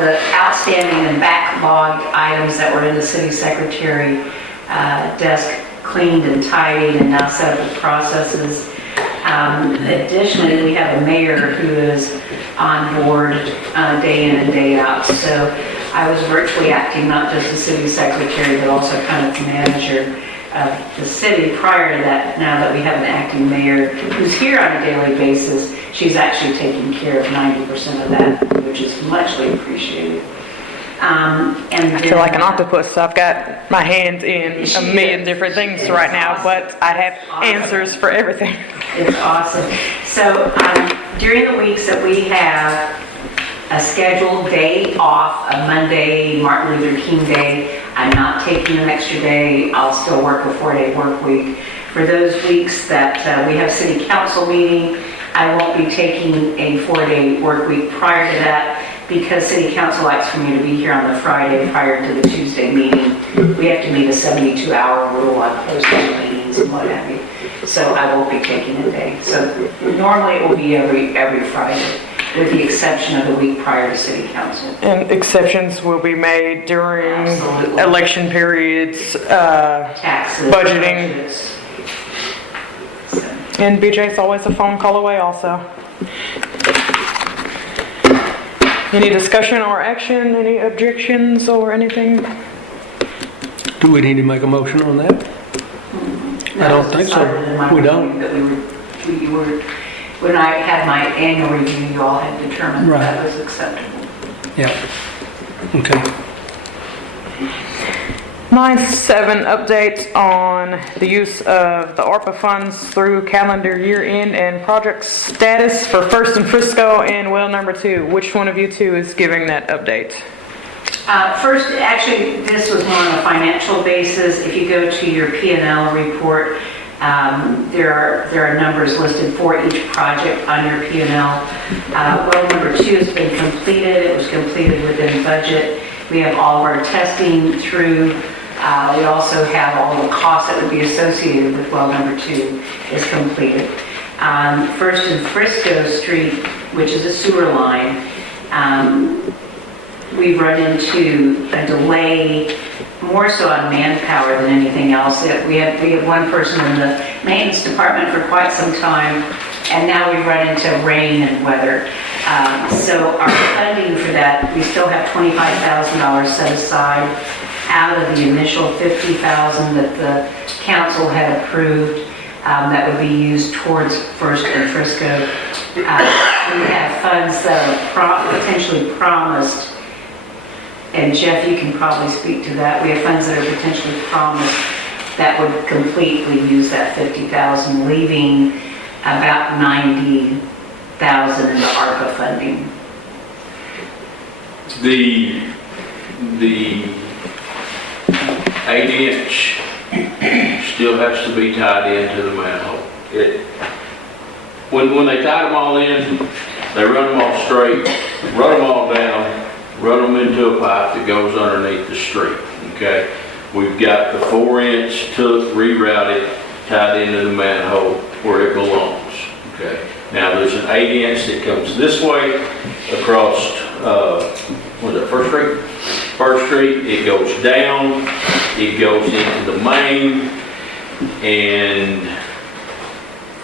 the outstanding and backlogged items that were in the city secretary desk cleaned and tidied and now set up with processes. Additionally, we have a mayor who is on board day in and day out. So I was virtually acting not just the city secretary, but also kind of the manager of the city. Prior to that, now that we have an acting mayor who's here on a daily basis, she's actually taking care of 90% of that, which is muchly appreciated. I feel like an octopus. I've got my hands in a million different things right now, but I have answers for everything. It's awesome. So during the weeks that we have a scheduled day off, a Monday, Martin Luther King Day, I'm not taking an extra day. I'll still work a 4-day work week. For those weeks that we have city council meeting, I won't be taking a 4-day work week prior to that because city council likes for me to be here on the Friday prior to the Tuesday meeting, we have to meet a 72-hour rule on posting meetings and what have you. So I won't be taking a day. So normally it will be every Friday, with the exception of the week prior to city council. And exceptions will be made during Absolutely. election periods, Taxes. Budgeting. budgets. So, and BJ's always a phone call away also. Any discussion or action, any objections or anything? Do we need to make a motion on that? I don't think so. that was decided in my We don't. review that you were, when I had my annual review, you all had determined Right. that was acceptable. Yeah. Okay. 9.7, update on the use of the ARPA funds through calendar year end and project status for First and Frisco and well number 2. Which one of you two is giving that update? First, actually, this was more on a financial basis. If you go to your P&L report, there are numbers listed for each project on your P&L. Well number 2 has been completed. It was completed within budget. We have all of our testing through. We also have all the costs that would be associated with well number 2 is completed. First and Frisco Street, which is a sewer line, we've run into a delay more so on manpower than anything else. We have one person in the maintenance department for quite some time, and now we've run into rain and weather. So our funding for that, we still have $25,000 set aside out of the initial $50,000 that the council had approved that would be used towards First and Frisco. We have funds that are potentially promised, and Jeff, you can probably speak to that. We have funds that are potentially promised that would completely use that $50,000, leaving about $90,000 in the ARPA funding. The 8-inch still has to be tied into the manhole. When they tie them all in, they run them all straight, run them all down, run them into a pipe that goes underneath the street, okay? We've got the 4-inch took, rerouted, tied into the manhole where it belongs, okay? Now, there's an 8-inch that comes this way across, what is it, First Street? First Street, it goes down, it goes into the main, and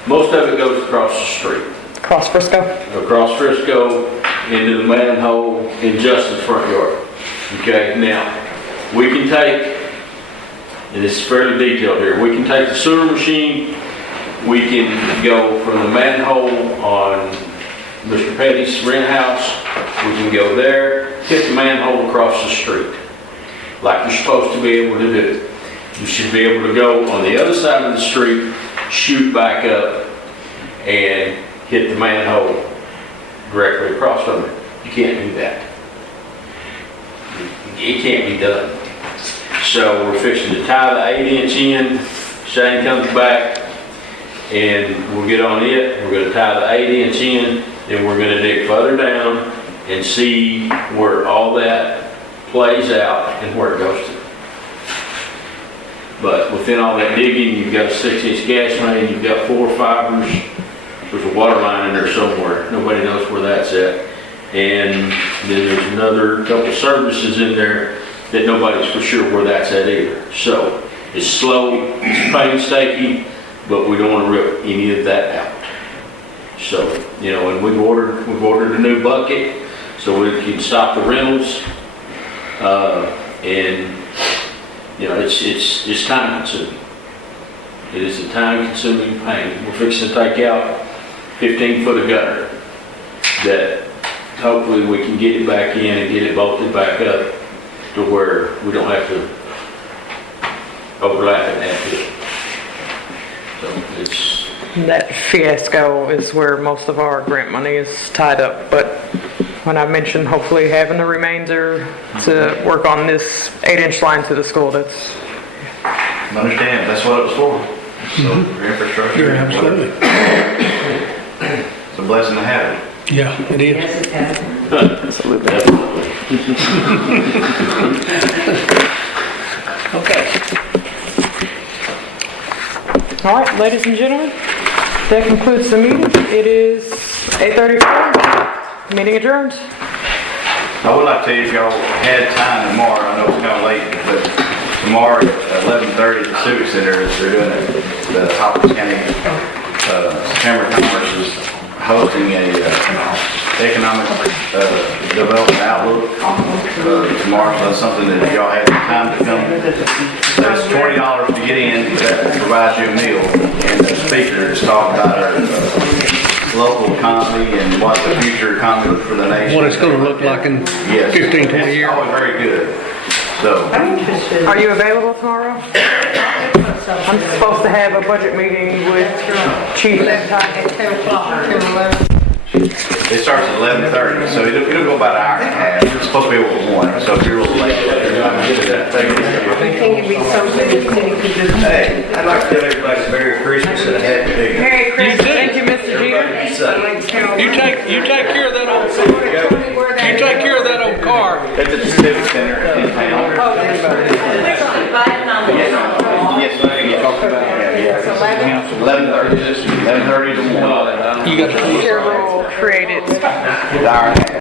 most of it goes across the street. Across Frisco? Across Frisco, into the manhole in Justin's front yard. Okay, now, we can take, and this is fairly detailed here, we can take the sewer machine, we can go from the manhole on Mr. Petty's rent house, we can go there, hit the manhole across the street, like you're supposed to be able to do. You should be able to go on the other side of the street, shoot back up, and hit the manhole directly across from it. You can't do that. It can't be done. So we're fixing to tie the 8-inch in. Shane comes back, and we'll get on it. We're gonna tie the 8-inch in, then we're gonna dig further down and see where all that plays out and where it goes to. But within all that digging, you've got a 6-inch gas main, you've got 4 fibers, there's a water line in there somewhere. Nobody knows where that's at. And then there's another couple services in there that nobody's for sure where that's at either. So it's slow, it's painstaking, but we don't want to rip any of that out. So, you know, and we've ordered a new bucket so we can stop the rentals. And you know, it's time consuming. It is a time consuming pain. We're fixing to take out 15 foot of gutter that hopefully we can get it back in and get it bolted back up to where we don't have to overlap it that good. So it's, That fiasco is where most of our grant money is tied up, but when I mentioned hopefully having the remainder to work on this 8-inch line to the school, that's, I understand, that's what it was for. So, your infrastructure. You're absolutely. It's a blessing to have it. Yeah, it is. Yes, it has. Absolutely. Okay. All right, ladies and gentlemen, that concludes the meeting. It is 8:34. Meeting adjourned. I would like to tell you if y'all had time tomorrow, I know it's kind of late, but tomorrow at 11:30 at the Civic Center, they're doing it, the Hopkins County Chamber of Commerce is hosting a economic development outlook tomorrow, so that's something that if y'all have time to come. That's $20 to get in, that provides you a meal, and the speaker is talking about our local economy and what the future economy looks for the nation. What it's gonna look like in Yes. 15, 20 years. It's always very good. So, Are you available tomorrow? I'm supposed to have a budget meeting with Chief that time. it starts at 11:30, so it'll go about an hour and a half. It's supposed to be over 1, so if you're a little late, you're not gonna get to that thing. Can it be something the city could do? Hey, I'd like to tell everybody Merry Christmas and a Happy New Year. Merry Christmas. Thank you, Mr. Jeter. You take care of that old, you take care of that old car. It's at the Civic Center in town. Yes, you talked about it. 11:30 to 1. You got to. Cheryl created An hour and a half.